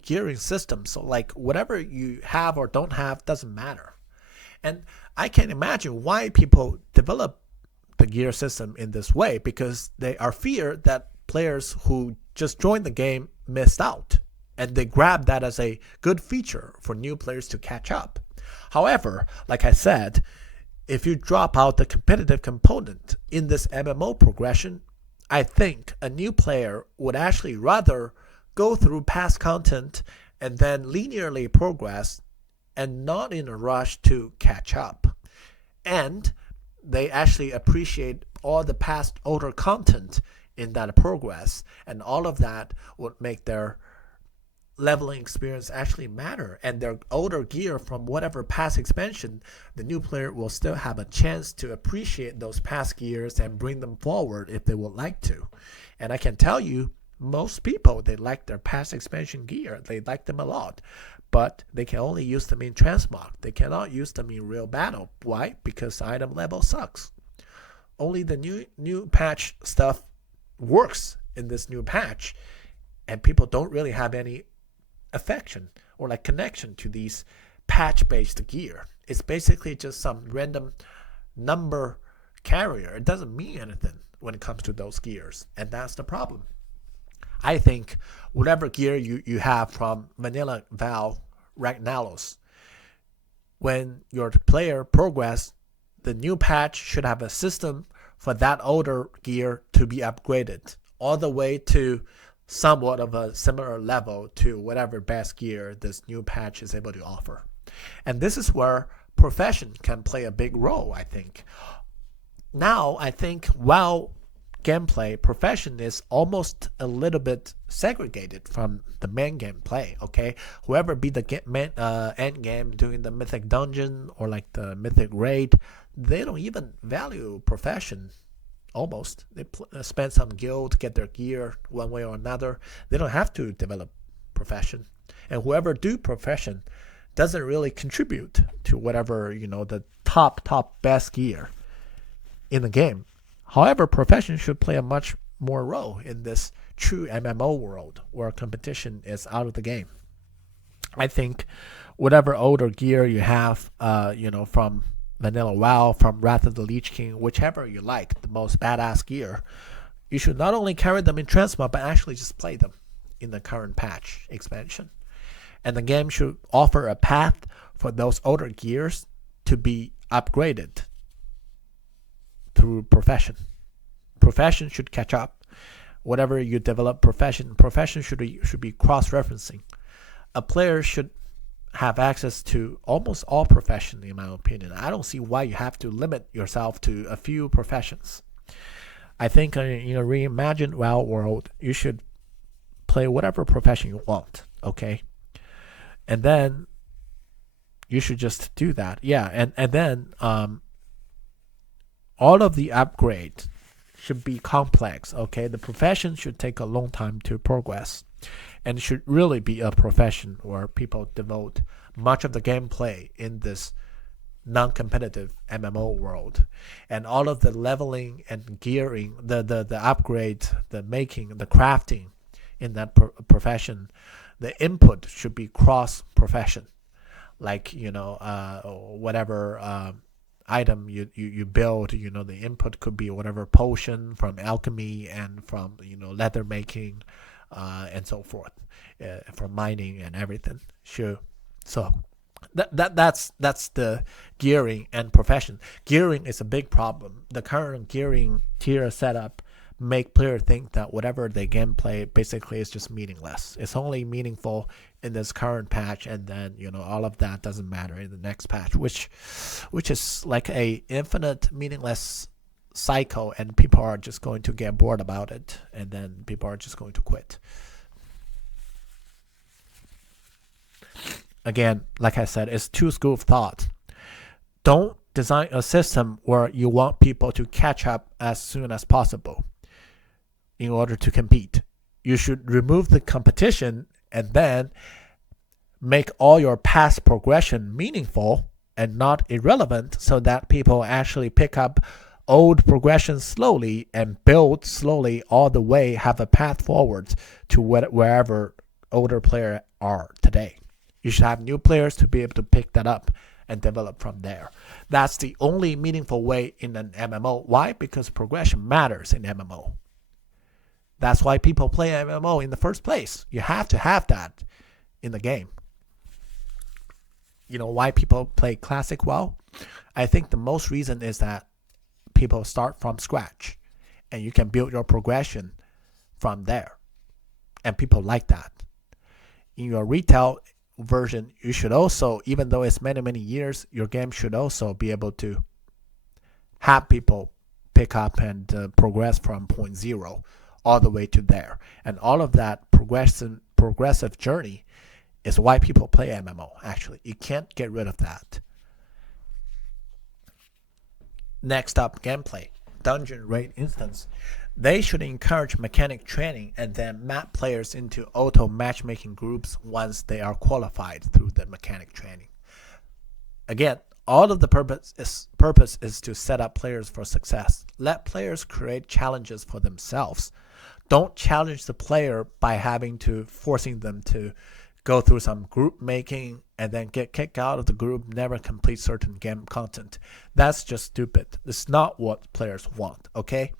gearing system. So like whatever you have or don't have doesn't matter. And I can imagine why people develop the gear system in this way, because they are feared that players who just joined the game missed out, and they grab that as a good feature for new players to catch up. However, like I said, if you drop out the competitive component in this MMO progression, I think a new player would actually rather go through past content and then linearly progress and not in a rush to catch up. And they actually appreciate all the past older content in that progress, and all of that would make their leveling experience actually matter, and their older gear from whatever past expansion, the new player will still have a chance to appreciate those past gears and bring them forward if they would like to. And I can tell you, most people, they like their past expansion gear. They like them a lot, but they can only use them in transmog. They cannot use them in real battle. Why? Because the item level sucks. Only the new patch stuff works in this new patch, and people don't really have any affection or like connection to these patch-based gear. It's basically just some random number carrier. It doesn't mean anything when it comes to those gears, and that's the problem. I think whatever gear you have from vanilla WoW Ragnaros, when your player progress, the new patch should have a system for that older gear to be upgraded all the way to somewhat of a similar level to whatever best gear this new patch is able to offer. And this is where profession can play a big role, I think. Now, I think WoW gameplay, profession is almost a little bit segregated from the main gameplay, okay? Whoever beat the end game doing the mythic dungeon or like the mythic raid, they don't even value profession. Almost. They spend some guild, get their gear one way or another. They don't have to develop profession. And whoever do profession doesn't really contribute to whatever, the top best gear in the game. However, profession should play a much more role in this true MMO world where competition is out of the game. I think whatever older gear you have, from Vanilla WoW, from Wrath of the Lich King, whichever you like, the most badass gear, you should not only carry them in transmog, but actually just play them in the current patch expansion. And the game should offer a path for those older gears to be upgraded through profession. Profession should catch up. Whatever you develop profession should be cross-referencing. A player should have access to almost all profession, in my opinion. I don't see why you have to limit yourself to a few professions. I think in a reimagined WoW world, you should play whatever profession you want, okay? And then you should just do that. Yeah, and then all of the upgrades should be complex, okay? The profession should take a long time to progress. and it should really be a profession where people devote much of the gameplay in this non-competitive MMO world, and all of the leveling and gearing, the upgrade, the making, the crafting in that profession, the input should be cross-profession. Like, whatever item you build, the input could be whatever potion from alchemy and from leather making, and so forth, from mining and everything. Sure. So that's the gearing and profession. Gearing is a big problem. The current gearing tier setup make players think that whatever they gameplay basically is just meaningless. It's only meaningful in this current patch, and then all of that doesn't matter in the next patch, which is like a infinite meaningless cycle, and people are just going to get bored about it, and then people are just going to quit. Again, like I said, it's two schools of thought. Don't design a system where you want people to catch up as soon as possible in order to compete. You should remove the competition and then make all your past progression meaningful and not irrelevant, so that people actually pick up old progression slowly and build slowly all the way, have a path forward to wherever older players are today. You should have new players to be able to pick that up and develop from there. That's the only meaningful way in an MMO. Why? Because progression matters in MMO. That's why people play MMO in the first place. You have to have that in the game. Why people play classic WoW? I think the most reason is that people start from scratch, and you can build your progression from there. And people like that. In your retail version, you should also, even though it's many years, your game should also be able to have people pick up and progress from point zero all the way to there. And all of that progressive journey is why people play MMO, actually. You can't get rid of that. Next up, gameplay. Dungeon raid instance. They should encourage mechanic training and then map players into auto matchmaking groups once they are qualified through the mechanic training. Again, all of the purpose is to set up players for success. Let players create challenges for themselves. Don't challenge the player by forcing them to go through some group making and then get kicked out of the group, never complete certain game content. That's just stupid. It's not what players want, okay?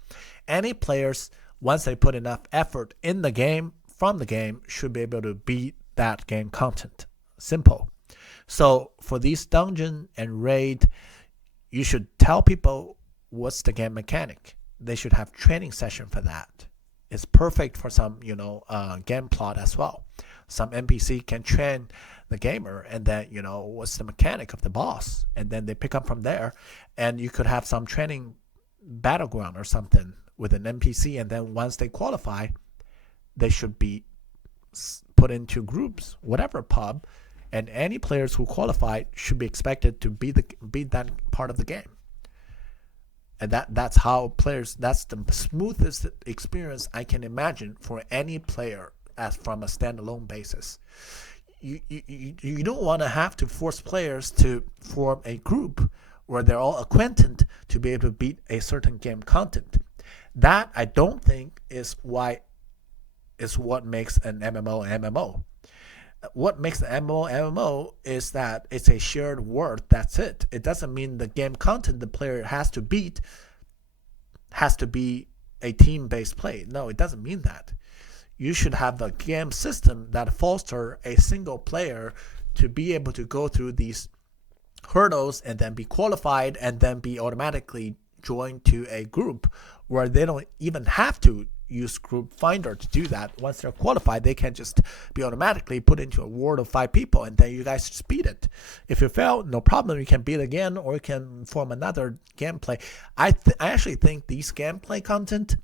Any players, once they put enough effort in the game, from the game, should be able to beat that game content. Simple. So for these dungeon and raid, you should tell people what's the game mechanic. They should have training session for that. It's perfect for some, game plot as well. Some NPC can train the gamer, and then, what's the mechanic of the boss, and then they pick up from there. And you could have some training battleground or something with an NPC, and then once they qualify, they should be put into groups, whatever pub, and any players who qualify should be expected to beat that part of the game. And that's how players, that's the smoothest experience I can imagine for any player as from a standalone basis. You don't want to have to force players to form a group where they're all acquainted to be able to beat a certain game content. That, I don't think, is what makes an MMO an MMO. What makes the MMO is that it's a shared world. That's it. It doesn't mean the game content the player has to beat has to be a team-based play. No, it doesn't mean that. You should have a game system that fosters a single player to be able to go through these hurdles and then be qualified and then be automatically joined to a group where they don't even have to use Group Finder to do that. Once they're qualified, they can just be automatically put into a world of 5 people, and then you guys just beat it. If you fail, no problem. You can beat again, or you can form another gameplay. I actually think these gameplay content,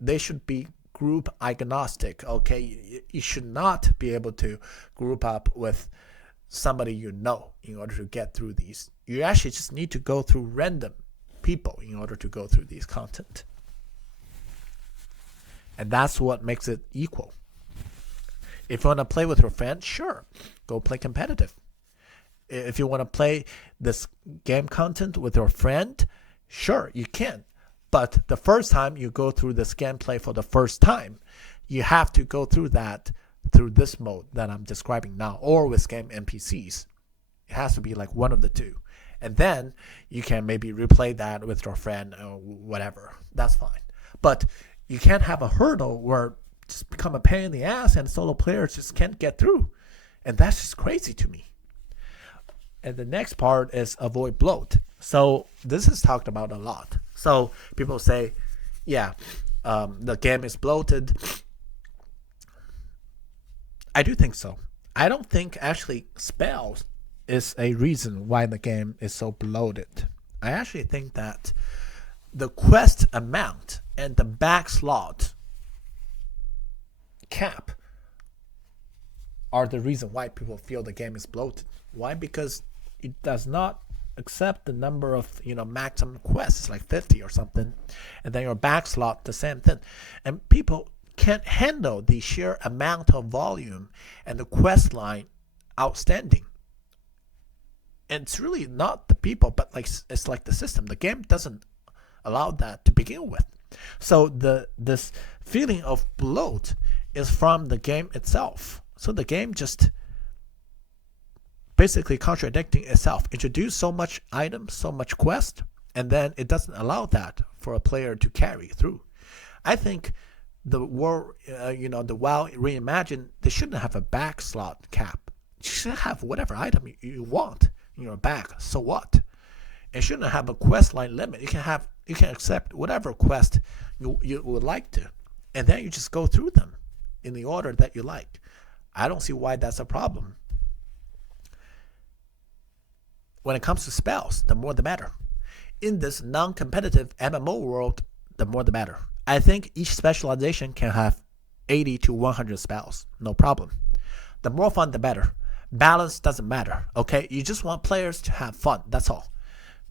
they should be group agnostic. Okay, you should not be able to group up with somebody in order to get through these. You actually just need to go through random people in order to go through these content. And that's what makes it equal. If you want to play with your friends, sure, go play competitive. If you want to play this game content with your friend, sure, you can. But the first time you go through this gameplay for the first time, you have to go through that through this mode that I'm describing now, or with game NPCs. It has to be like one of the two. And then you can maybe replay that with your friend or whatever. That's fine. But you can't have a hurdle where just become a pain in the ass and solo players just can't get through. And that's just crazy to me. And the next part is avoid bloat. So this is talked about a lot. So people say, yeah, the game is bloated. I do think so. I don't think actually spells is a reason why the game is so bloated. I actually think that the quest amount and the back slot cap are the reason why people feel the game is bloated. Why? Because it does not accept the number of maximum quests, like 50 or something, and then your back slot the same thing, and people can't handle the sheer amount of volume and the quest line outstanding. And it's really not the people, but it's like the system. The game doesn't allow that to begin with. So this feeling of bloat is from the game itself. So the game just basically contradicting itself. Introduce so much items, so much quest, and then it doesn't allow that for a player to carry through. I think the WoW Reimagined, they shouldn't have a back slot cap. You should have whatever item you want in your back. So what? It shouldn't have a quest line limit. You can accept whatever quest you would like to, and then you just go through them in the order that you like. I don't see why that's a problem. When it comes to spells, the more the better. In this non-competitive MMO world, the more the better. I think each specialization can have 80 to 100 spells, no problem. The more fun, the better. Balance doesn't matter, okay? You just want players to have fun, that's all.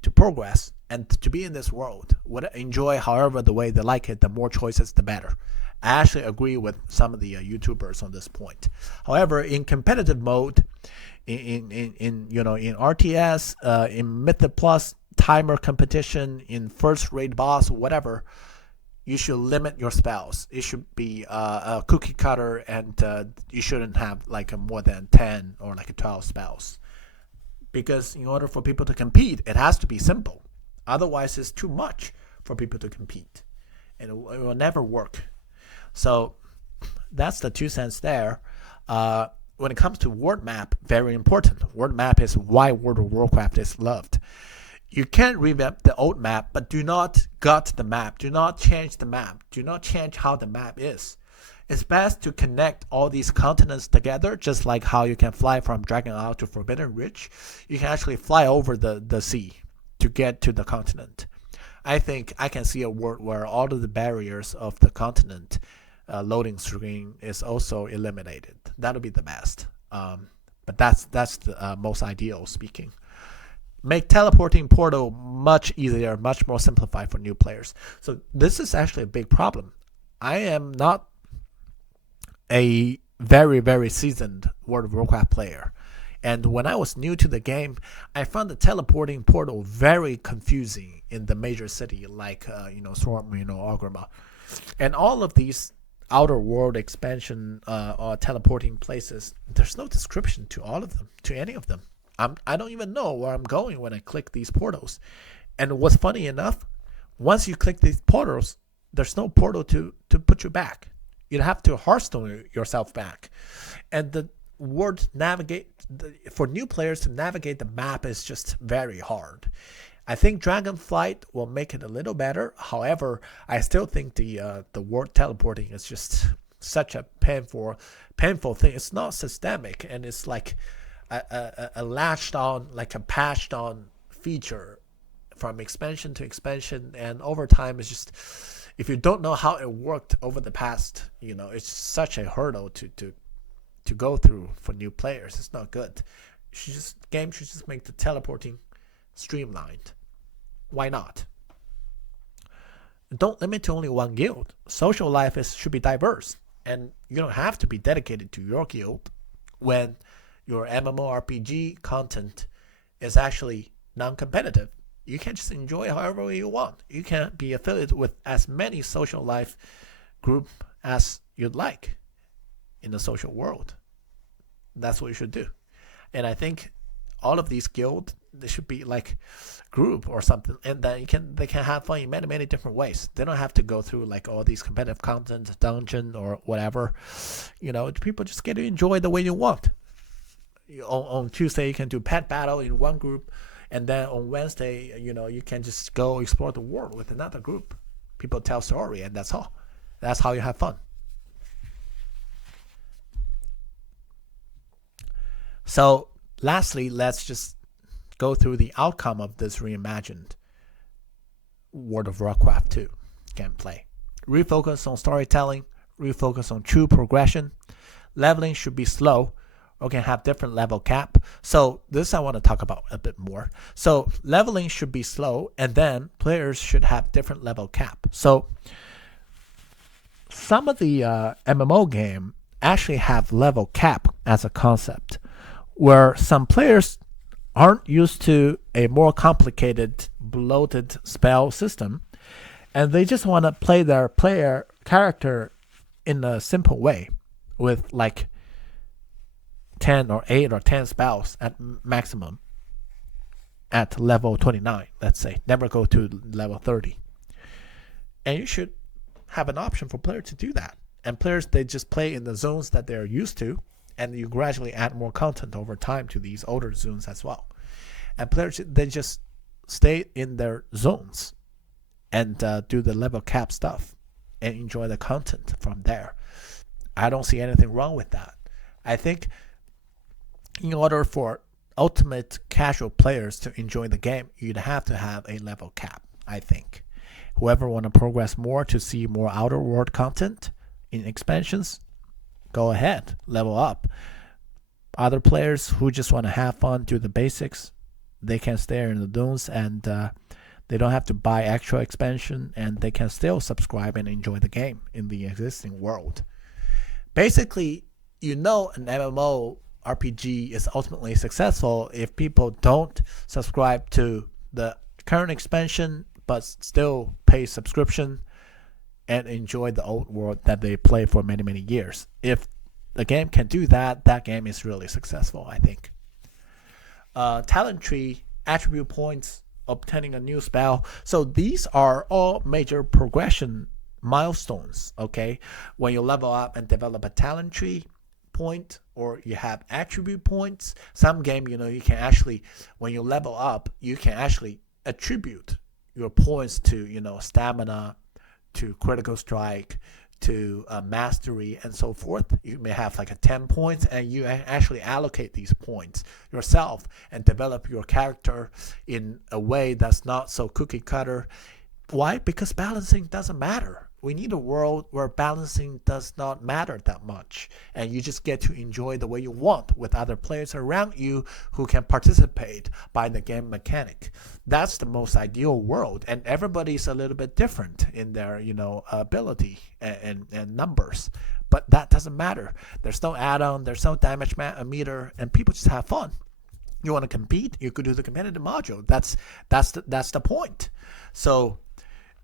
To progress and to be in this world, enjoy however the way they like it, the more choices, the better. I actually agree with some of the YouTubers on this point. However, in competitive mode, in RTS, in Mythic Plus, timer competition, in first raid boss, whatever, you should limit your spells. It should be a cookie cutter, and you shouldn't have like more than 10 or like 12 spells. Because in order for people to compete, it has to be simple. Otherwise, it's too much for people to compete, and it will never work. So that's the 2 cents there. When it comes to word map, very important. Word map is why World of Warcraft is loved. You can revamp the old map, but do not gut the map. Do not change the map. Do not change how the map is. It's best to connect all these continents together, just like how you can fly from Dragon Isle to Forbidden Reach. You can actually fly over the sea to get to the continent. I think I can see a world where all of the barriers of the continent loading screen is also eliminated. That'll be the best. But that's the most ideal speaking. Make teleporting portal much easier, much more simplified for new players. So this is actually a big problem. I am not a very, very seasoned World of Warcraft player. And when I was new to the game, I found the teleporting portal very confusing in the major city like Stormwind or Orgrimmar. And all of these outer world expansion or teleporting places, there's no description to all of them, to any of them. I don't even know where I'm going when I click these portals. And what's funny enough, once you click these portals, there's no portal to put you back. You'd have to Hearthstone yourself back. And the word for new players to navigate the map is just very hard. I think Dragonflight will make it a little better. However, I still think the word teleporting is just such a painful thing. It's not systemic, and it's like a latched on, like a patched on feature from expansion to expansion, and over time it's just, if you don't know how it worked over the past, it's such a hurdle to go through for new players. It's not good. Game should just make the teleporting streamlined. Why not? Don't limit to only one guild. Social life should be diverse. And you don't have to be dedicated to your guild when your MMORPG content is actually non-competitive. You can just enjoy however you want. You can be affiliated with as many social life group as you'd like in the social world. That's what you should do. And I think all of these guilds, they should be like group or something, and then they can have fun in many different ways. They don't have to go through like all these competitive content, dungeon or whatever. People just get to enjoy the way you want. On Tuesday you can do pet battle in one group, and then on Wednesday, you can just go explore the world with another group. People tell story, and that's all. That's how you have fun. So lastly, let's just go through the outcome of this reimagined World of Warcraft 2 gameplay. Refocus on storytelling, refocus on true progression. Leveling should be slow or can have different level cap. So this I want to talk about a bit more. So leveling should be slow, and then players should have different level cap. So some of the MMO game actually have level cap as a concept, where some players aren't used to a more complicated, bloated spell system, and they just want to play their player character in a simple way with like 10 or 8 or 10 spells at maximum at level 29, let's say. Never go to level 30. And you should have an option for players to do that. And players, they just play in the zones that they're used to, and you gradually add more content over time to these older zones as well. And players, they just stay in their zones and do the level cap stuff and enjoy the content from there. I don't see anything wrong with that. I think in order for ultimate casual players to enjoy the game, you'd have to have a level cap, I think. Whoever want to progress more to see more outer world content in expansions, go ahead, level up. Other players who just want to have fun, do the basics, they can stay in the dunes, and they don't have to buy extra expansion, and they can still subscribe and enjoy the game in the existing world. Basically, an MMO RPG is ultimately successful if people don't subscribe to the current expansion but still pay subscription and enjoy the old world that they play for many years. If the game can do that, that game is really successful, I think. Talent tree, attribute points, obtaining a new spell. So these are all major progression milestones, okay? When you level up and develop a talent tree point, or you have attribute points, some game, you can actually, when you level up, you can actually attribute your points to, stamina, to critical strike, to mastery, and so forth. You may have like a 10 points, and you actually allocate these points yourself and develop your character in a way that's not so cookie cutter. Why? Because balancing doesn't matter. We need a world where balancing does not matter that much, and you just get to enjoy the way you want with other players around you who can participate by the game mechanic. That's the most ideal world, and everybody's a little bit different in their ability and numbers, but that doesn't matter. There's no add-on, there's no damage meter, and people just have fun. You want to compete, you could do the competitive module. That's the point. So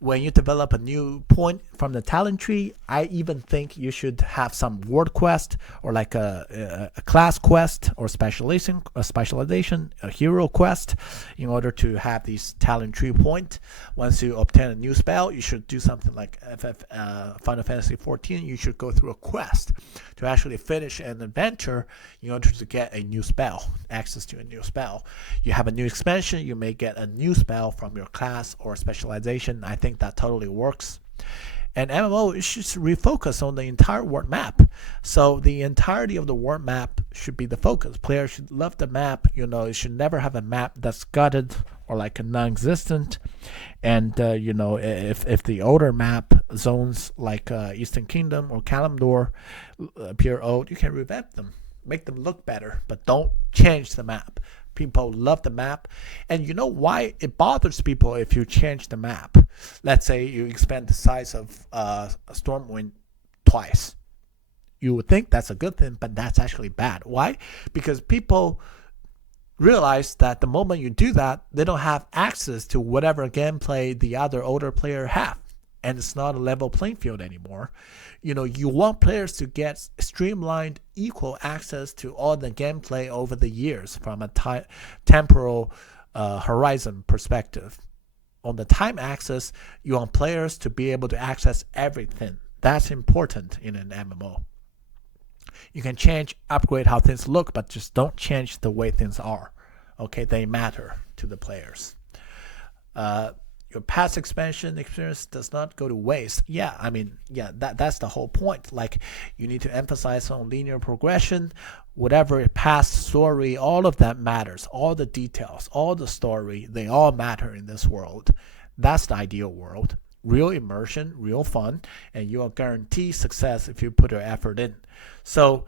when you develop a new point from the talent tree, I even think you should have some word quest or like a class quest or specialization, a hero quest in order to have these talent tree point. Once you obtain a new spell, you should do something like Final Fantasy XIV. You should go through a quest to actually finish an adventure in order to get a new spell, access to a new spell. You have a new expansion, you may get a new spell from your class or specialization. I think that totally works. And MMO should refocus on the entire world map. So the entirety of the world map should be the focus. Players should love the map. It should never have a map that's gutted or like a non-existent. And if the older map zones like Eastern Kingdom or Kalimdor appear old, you can revamp them, make them look better, but don't change the map. People love the map, and you know why it bothers people if you change the map. Let's say you expand the size of Stormwind twice. You would think that's a good thing, but that's actually bad. Why? Because people realize that the moment you do that, they don't have access to whatever gameplay the other older player have. And it's not a level playing field anymore. You want players to get streamlined, equal access to all the gameplay over the years from a temporal horizon perspective. On the time axis, you want players to be able to access everything. That's important in an MMO. You can change, upgrade how things look, but just don't change the way things are. Okay, they matter to the players. Your past expansion experience does not go to waste. That's the whole point. Like, you need to emphasize on linear progression, whatever past story, all of that matters. All the details, all the story, they all matter in this world. That's the ideal world. Real immersion, real fun, and you are guaranteed success if you put your effort in. So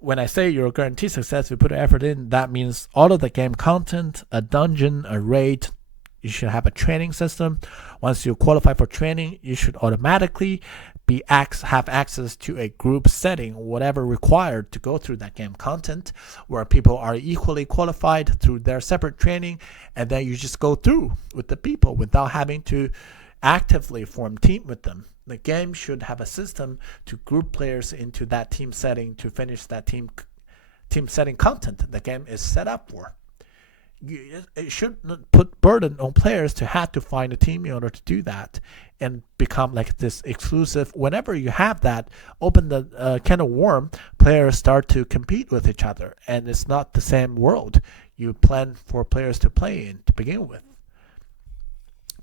when I say you're guaranteed success if you put your effort in, that means all of the game content, a dungeon, a raid. You should have a training system. Once you qualify for training, you should automatically have access to a group setting, whatever required to go through that game content, where people are equally qualified through their separate training, and then you just go through with the people without having to actively form team with them. The game should have a system to group players into that team setting to finish that team setting content the game is set up for. It shouldn't put burden on players to have to find a team in order to do that and become like this exclusive. Whenever you have that, open the can of worm, players start to compete with each other, and it's not the same world you plan for players to play in to begin with.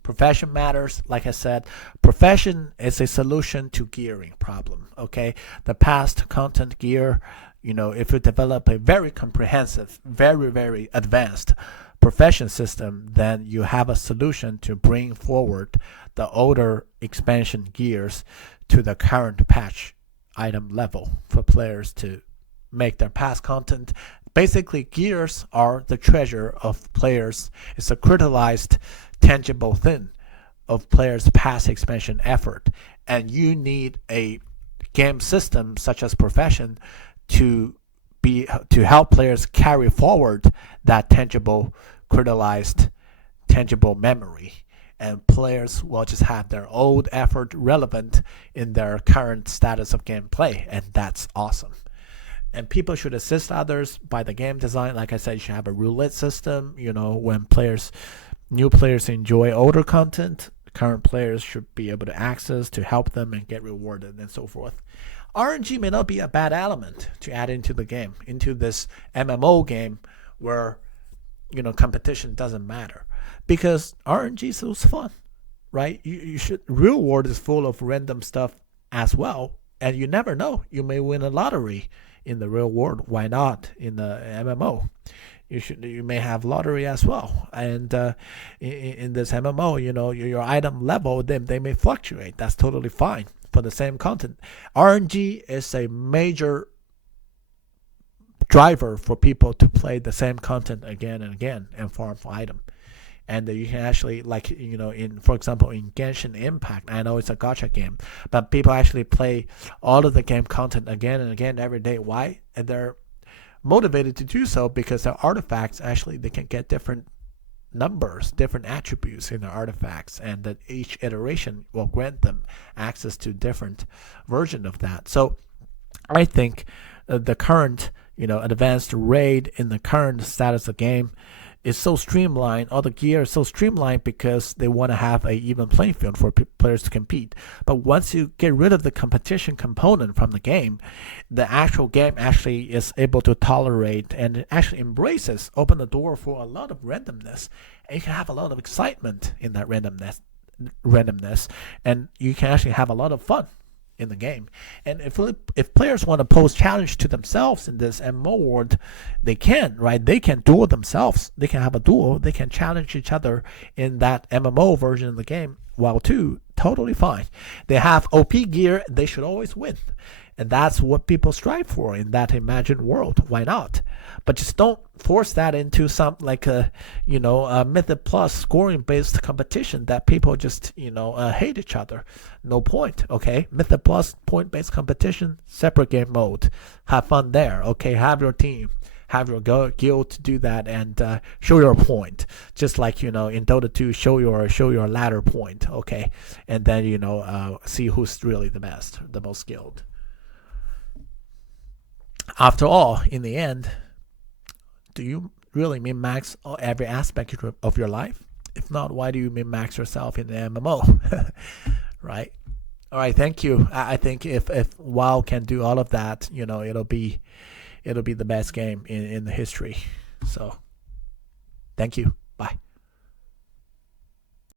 Profession matters. Like I said, profession is a solution to gearing problem. Okay, the past content gear, if you develop a very comprehensive, very, very advanced profession system, then you have a solution to bring forward the older expansion gears to the current patch item level for players to make their past content. Basically, gears are the treasure of players. It's a crystallized, tangible thing of players' past expansion effort. And you need a game system such as profession to help players carry forward that tangible, crystallized, tangible memory, and players will just have their old effort relevant in their current status of gameplay, and that's awesome. And people should assist others by the game design. Like I said, you should have a roulette system. When new players enjoy older content, current players should be able to access to help them and get rewarded and so forth. RNG may not be a bad element to add into the game, into this MMO game where, competition doesn't matter, because RNG is fun, right? Real world is full of random stuff as well, and you never know. You may win a lottery in the real world. Why not in the MMO? You may have lottery as well, and in this MMO, your item level, they may fluctuate. That's totally fine for the same content. RNG is a major driver for people to play the same content again and again and farm for item. And you can actually, for example, in Genshin Impact, I know it's a gacha game, but people actually play all of the game content again and again every day. Why? And they're motivated to do so because their artifacts, actually, they can get different numbers, different attributes in their artifacts, and that each iteration will grant them access to different version of that. So I think the current, advanced raid in the current status of the game is so streamlined. All the gear is so streamlined because they want to have an even playing field for players to compete. But once you get rid of the competition component from the game, the actual game actually is able to tolerate and actually open the door for a lot of randomness. And you can have a lot of excitement in that randomness, and you can actually have a lot of fun in the game. And if players want to pose challenge to themselves in this MMO world, they can, right? They can duel themselves. They can have a duel. They can challenge each other in that MMO version of the game. WoW2, totally fine. They have OP gear. They should always win. And that's what people strive for in that imagined world. Why not? But just don't force that into some like a a Mythic Plus scoring based competition that people just hate each other. No point. Okay, Mythic Plus point based competition, separate game mode. Have fun there. Okay, have your team, have your guild to do that and show your point. Just like in Dota 2, show your ladder point. Okay, and then see who's really the best, the most skilled. After all, in the end, do you really min-max every aspect of your life? If not, why do you min-max yourself in the MMO? Right? All right, thank you. I think if WoW can do all of that, it'll be the best game in the history. So, thank you. Bye.